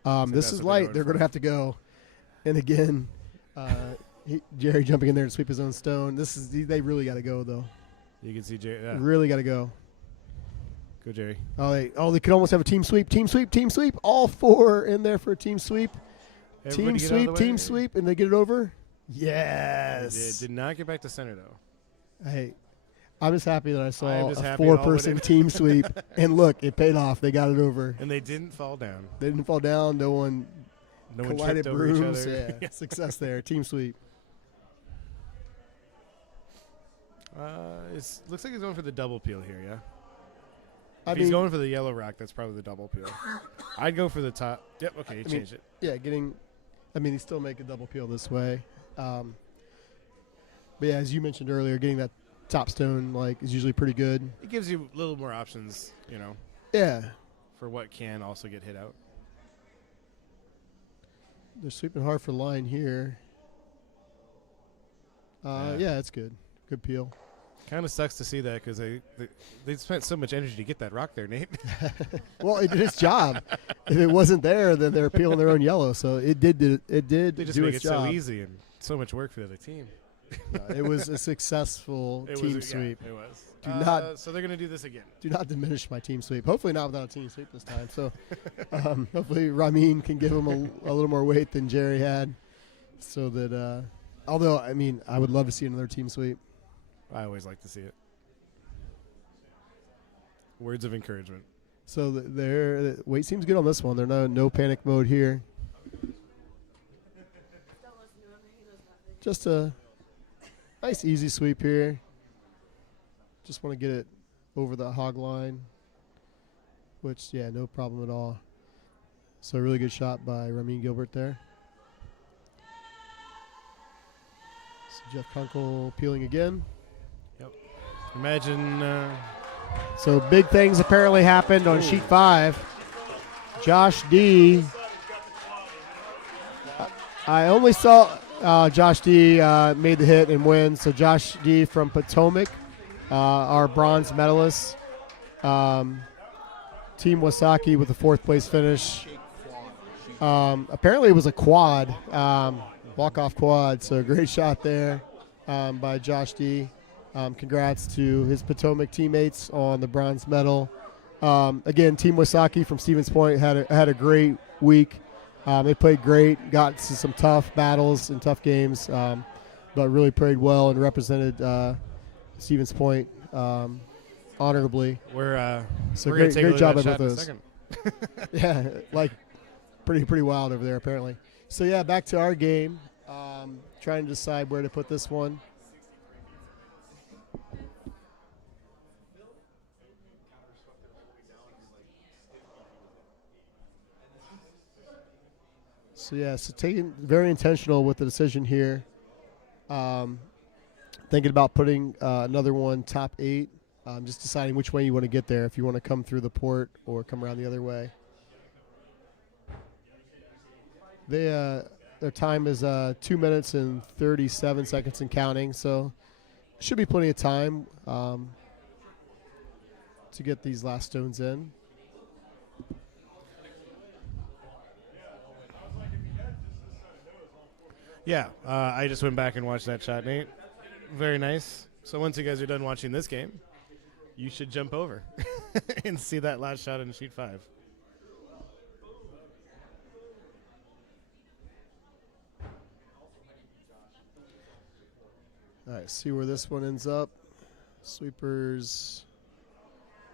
think This that's is what they're light. going They're going to for. have to go. And again, Jerry jumping in there to sweep his own stone. They really got to go though. You can see Jerry. Yeah. Really got to go. Go, Jerry. They could almost have a team sweep. Team sweep. Team sweep. All 4 in there for a team sweep. Everybody get out of the way. Team sweep, and they get it over. They Yes. did not get back to center though. Hey, I'm just happy that I I am saw just a happy it all 4-person went in. team sweep, and look, it paid off. They got it over. And they didn't fall down. They didn't fall down. No one No one collided tripped over each brooms. other. Yeah, success there. Team sweep. It looks like he's going for the double peel here, yeah? I If mean, he's going for the yellow rock, that's probably the double peel. I'd go for the top. Yep, okay, you changed it. yeah, he still make a double peel this way. But yeah, as you mentioned earlier, getting that top stone is usually pretty good. It gives you a little more options, Yeah, for what can also get hit out. they're sweeping hard for line here. Yeah, it's good. Good peel. Kind of sucks to see that because they spent so much energy to get that rock there, Nate. Well, it did its job. If it wasn't there, then they're peeling their own yellow. So it did They just do make its it job. so easy and so much work for the other team. It was a successful team sweep. Yeah, it was. Do not- So they're going to do this again. Do not diminish my team sweep. Hopefully not without a team sweep this time. So hopefully Ramin can give him a little more weight than Jerry had. So that, although, I would love to see another team sweep. I always like to see it. Words of encouragement. So the weight seems good on this one. They're no panic mode here. Don't listen to him. He knows nothing. Just a nice easy sweep here. Just want to get it over the hog line, which, yeah, no problem at all. So a really good shot by Ramin Gilbert there. So Jeff Kunkel peeling again. Imagine So big things apparently happened on sheet 5. Josh D. I only saw Josh D made the hit and win. So Josh D from Potomac, our bronze medalist. Team Wasaki with the 4th place finish. Apparently it was a quad, walk-off quad. So great shot there by Josh D. Congrats to his Potomac teammates on the bronze medal. Again, Team Wasaki from Stevens Point had a great week. They played great, got to some tough battles and tough games, but really played well and represented Stevens Point honorably. we're So we're gonna great take a look job at at that both shot in a those. second. Yeah, pretty wild over there apparently. So yeah, back to our game. Trying to decide where to put this one. So yeah, taking very intentional with the decision here. Thinking about putting another one top 8. Just deciding which way you want to get there. If you want to come through the port or come around the other way. Their time is 2 minutes and 37 seconds and counting. So should be plenty of time to get these last stones in. Yeah, I just went back and watched that shot, Nate. Very nice. So once you guys are done watching this game, you should jump over and see that last shot in sheet 5. All right, see where this one ends up. Sweepers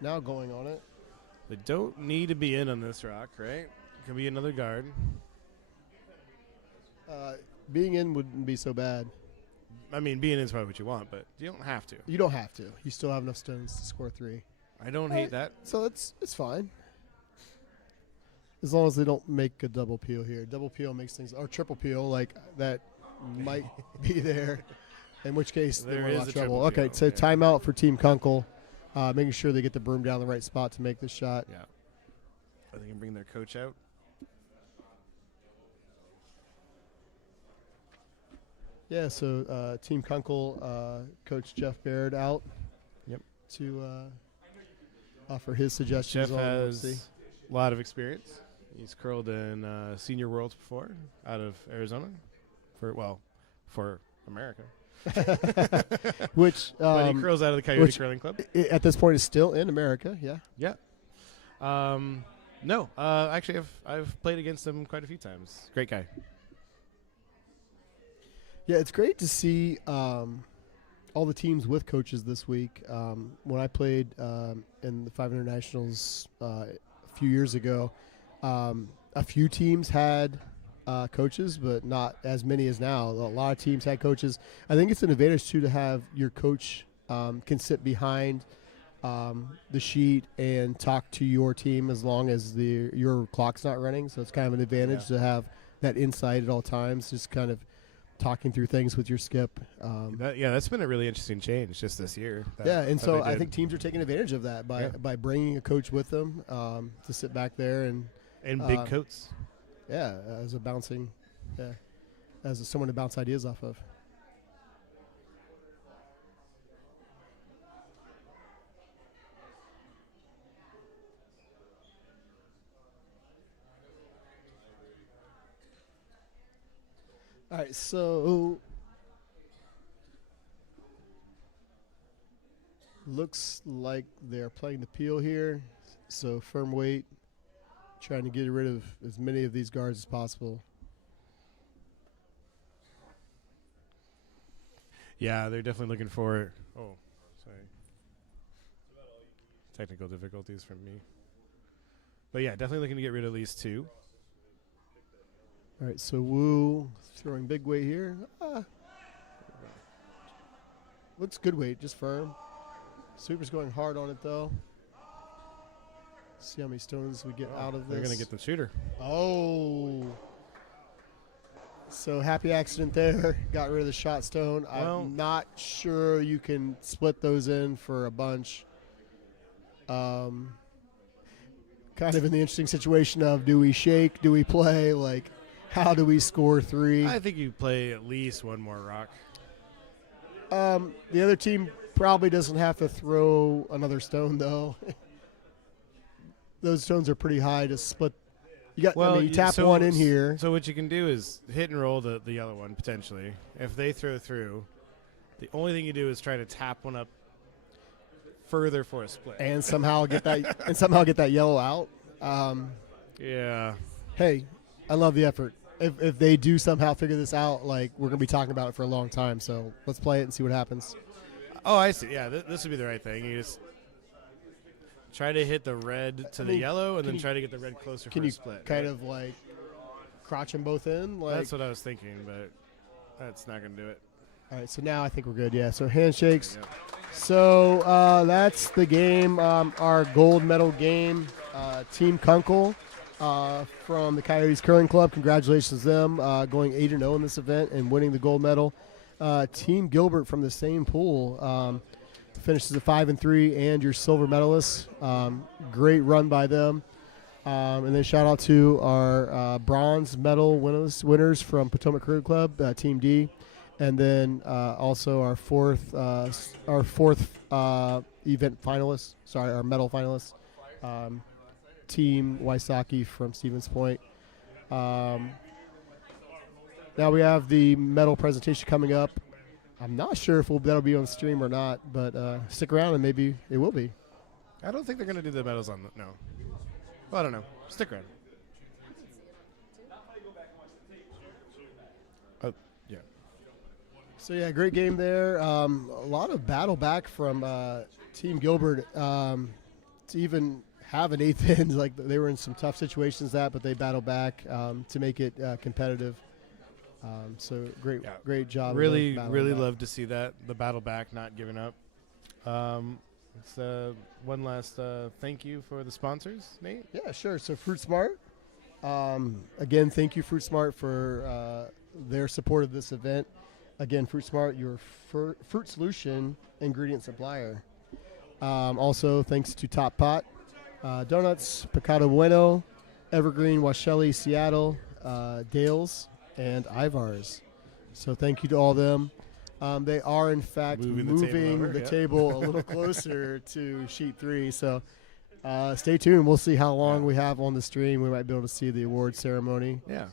now going on it. They don't need to be in on this rock, right? Could be another guard. Being in wouldn't be so bad. I mean, being in is probably what you want, but you don't have to. You don't have to. You still have enough stones to score 3. I don't hate that. So it's fine. As long as they don't make a double peel here. Double peel makes things, or triple peel, like that might be there. In which case, There they're in a lot is of a trouble. triple Okay, peel, so yeah. timeout for Team Kunkel, making sure they get the broom down the right spot to make this shot. Yeah. I think I'm bringing their coach out. Yeah, so Team Kunkel, Coach Jeff Baird out. Yep. To offer his suggestions. Jeff on has UFC. a lot of experience. He's curled in senior worlds before out of Arizona for America. Which But he curls out of the Coyote which Curling Club. at this point is still in America. Yeah. Yeah. No, actually, I've played against him quite a few times. Great guy. Yeah, it's great to see all the teams with coaches this week. When I played in the 500 Nationals a few years ago, a few teams had coaches, but not as many as now. A lot of teams had coaches. I think it's an advantage, too, to have your coach can sit behind the sheet and talk to your team as long as your clock's not running. So it's kind of an advantage to have that insight at all times, just kind of talking through things with your skip. That's been a really interesting change just this year. And so I think teams are taking advantage of that by bringing a coach with them to sit back there and big coats. Yeah, as someone to bounce ideas off of. All right, so looks like they're playing the peel here. So firm weight, trying to get rid of as many of these guards as possible. Yeah, they're definitely looking for. Oh, sorry. Technical difficulties from me. But yeah, definitely looking to get rid of at least two. All right, so Wu throwing big weight here. Looks good weight, just firm. Super's going hard on it, though. See how many stones we get out of this. They're going to get the shooter. Oh. So happy accident there. Got rid of the shot stone. Well, I'm not sure you can split those in for a bunch. Kind of in the interesting situation of, do we shake? Do we play? Like, how do we score three? I think you play at least one more rock. The other team probably doesn't have to throw another stone, though. Those stones are pretty high to split. You tap one in here. So what you can do is hit and roll the yellow one, potentially. If they throw through, the only thing you do is try to tap one up further for a split. And somehow get that yellow out. Yeah. Hey, I love the effort. If they do somehow figure this out, like, we're going to be talking about it for a long time. So let's play it and see what happens. Oh, I see. Yeah, this would be the right thing. You just try to hit the red to the yellow, and then try to get the red closer for a split. Kind of like crotch them both in? Like, that's what I was thinking, but that's not going to do it. All right, so now I think we're good. Yeah, so handshakes. Yeah. So that's the game, our gold medal game. Team Kunkel from the Coyotes Curling Club. Congratulations to them going 8-0 in this event and winning the gold medal. Team Gilbert from the same pool finishes at 5-3 and your silver medalists. Great run by them. And then shout out to our bronze medal winners from Potomac Curling Club, Team D. And then also our fourth event finalists. Sorry, our medal finalists, Team Wysocki from Stevens Point. Now we have the medal presentation coming up. I'm not sure if that'll be on stream or not, but stick around and maybe it will be. I don't think they're going to do the medals on no. Well, I don't know. Stick around. Yeah. So, yeah, great game there. A lot of battle back from Team Gilbert to even have an eighth end. Like, they were in some tough situations but they battled back to make it competitive. So great job. Really love to see that, the battle back, not giving up. It's one last thank you for the sponsors, Nate. Yeah, sure. So Fruit Smart. Again, thank you, Fruit Smart, for their support of this event. Again, Fruit Smart, your fruit solution ingredient supplier. Also, thanks to Top Pot Donuts, Pecado Bueno, Evergreen, Washelli, Seattle, Dales, and Ivar's. So thank you to all of them. They are, in fact, Moving the table over, the yep. table a little closer to sheet 3. So stay tuned. We'll see how long Yeah. we have on the stream. We might be able to see the award ceremony. Yeah.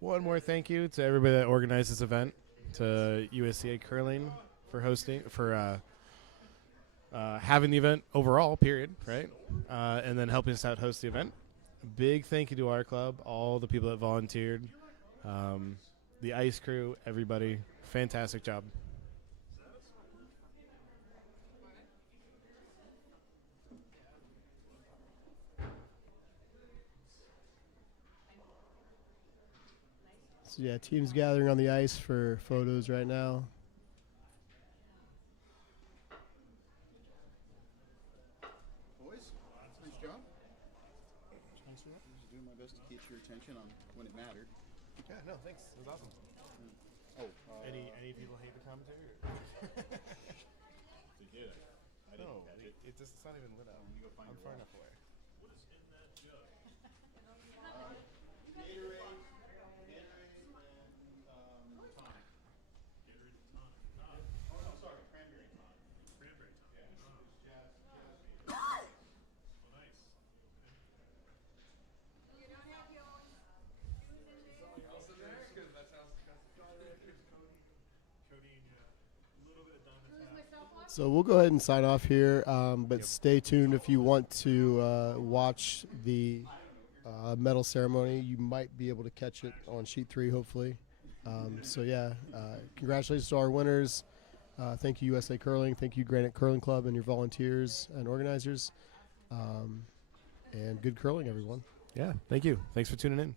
One more thank you to everybody that organized this event, to USCA Curling for hosting, for having the event overall, period, right? And then helping us out host the event. Big thank you to our club, all the people that volunteered, the ice crew, everybody. Fantastic job. So yeah, teams gathering on the ice for photos right now. Boys, nice job. Thanks for that. I was doing my best to catch your attention on when it mattered. Yeah, no, thanks. It was awesome. Oh, Any people hate the commentary? they did. I didn't No, catch it. it's not even lit up. Let me go find I'm your far wall. enough away. Gatorade, and tonic. Gatorade and tonic. Oh no, sorry, cranberry tonic. Cranberry tonic. Yeah. Oh, nice. You don't have your own shoes in there? Who's myself on? So we'll go ahead and sign off here, but stay tuned if you want to watch the medal ceremony. You might be able to catch it on sheet 3, hopefully. So yeah, congratulations to our winners. Thank you, USA Curling. Thank you, Granite Curling Club, and your volunteers and organizers. And good curling, everyone. Yeah, thank you. Thanks for tuning in.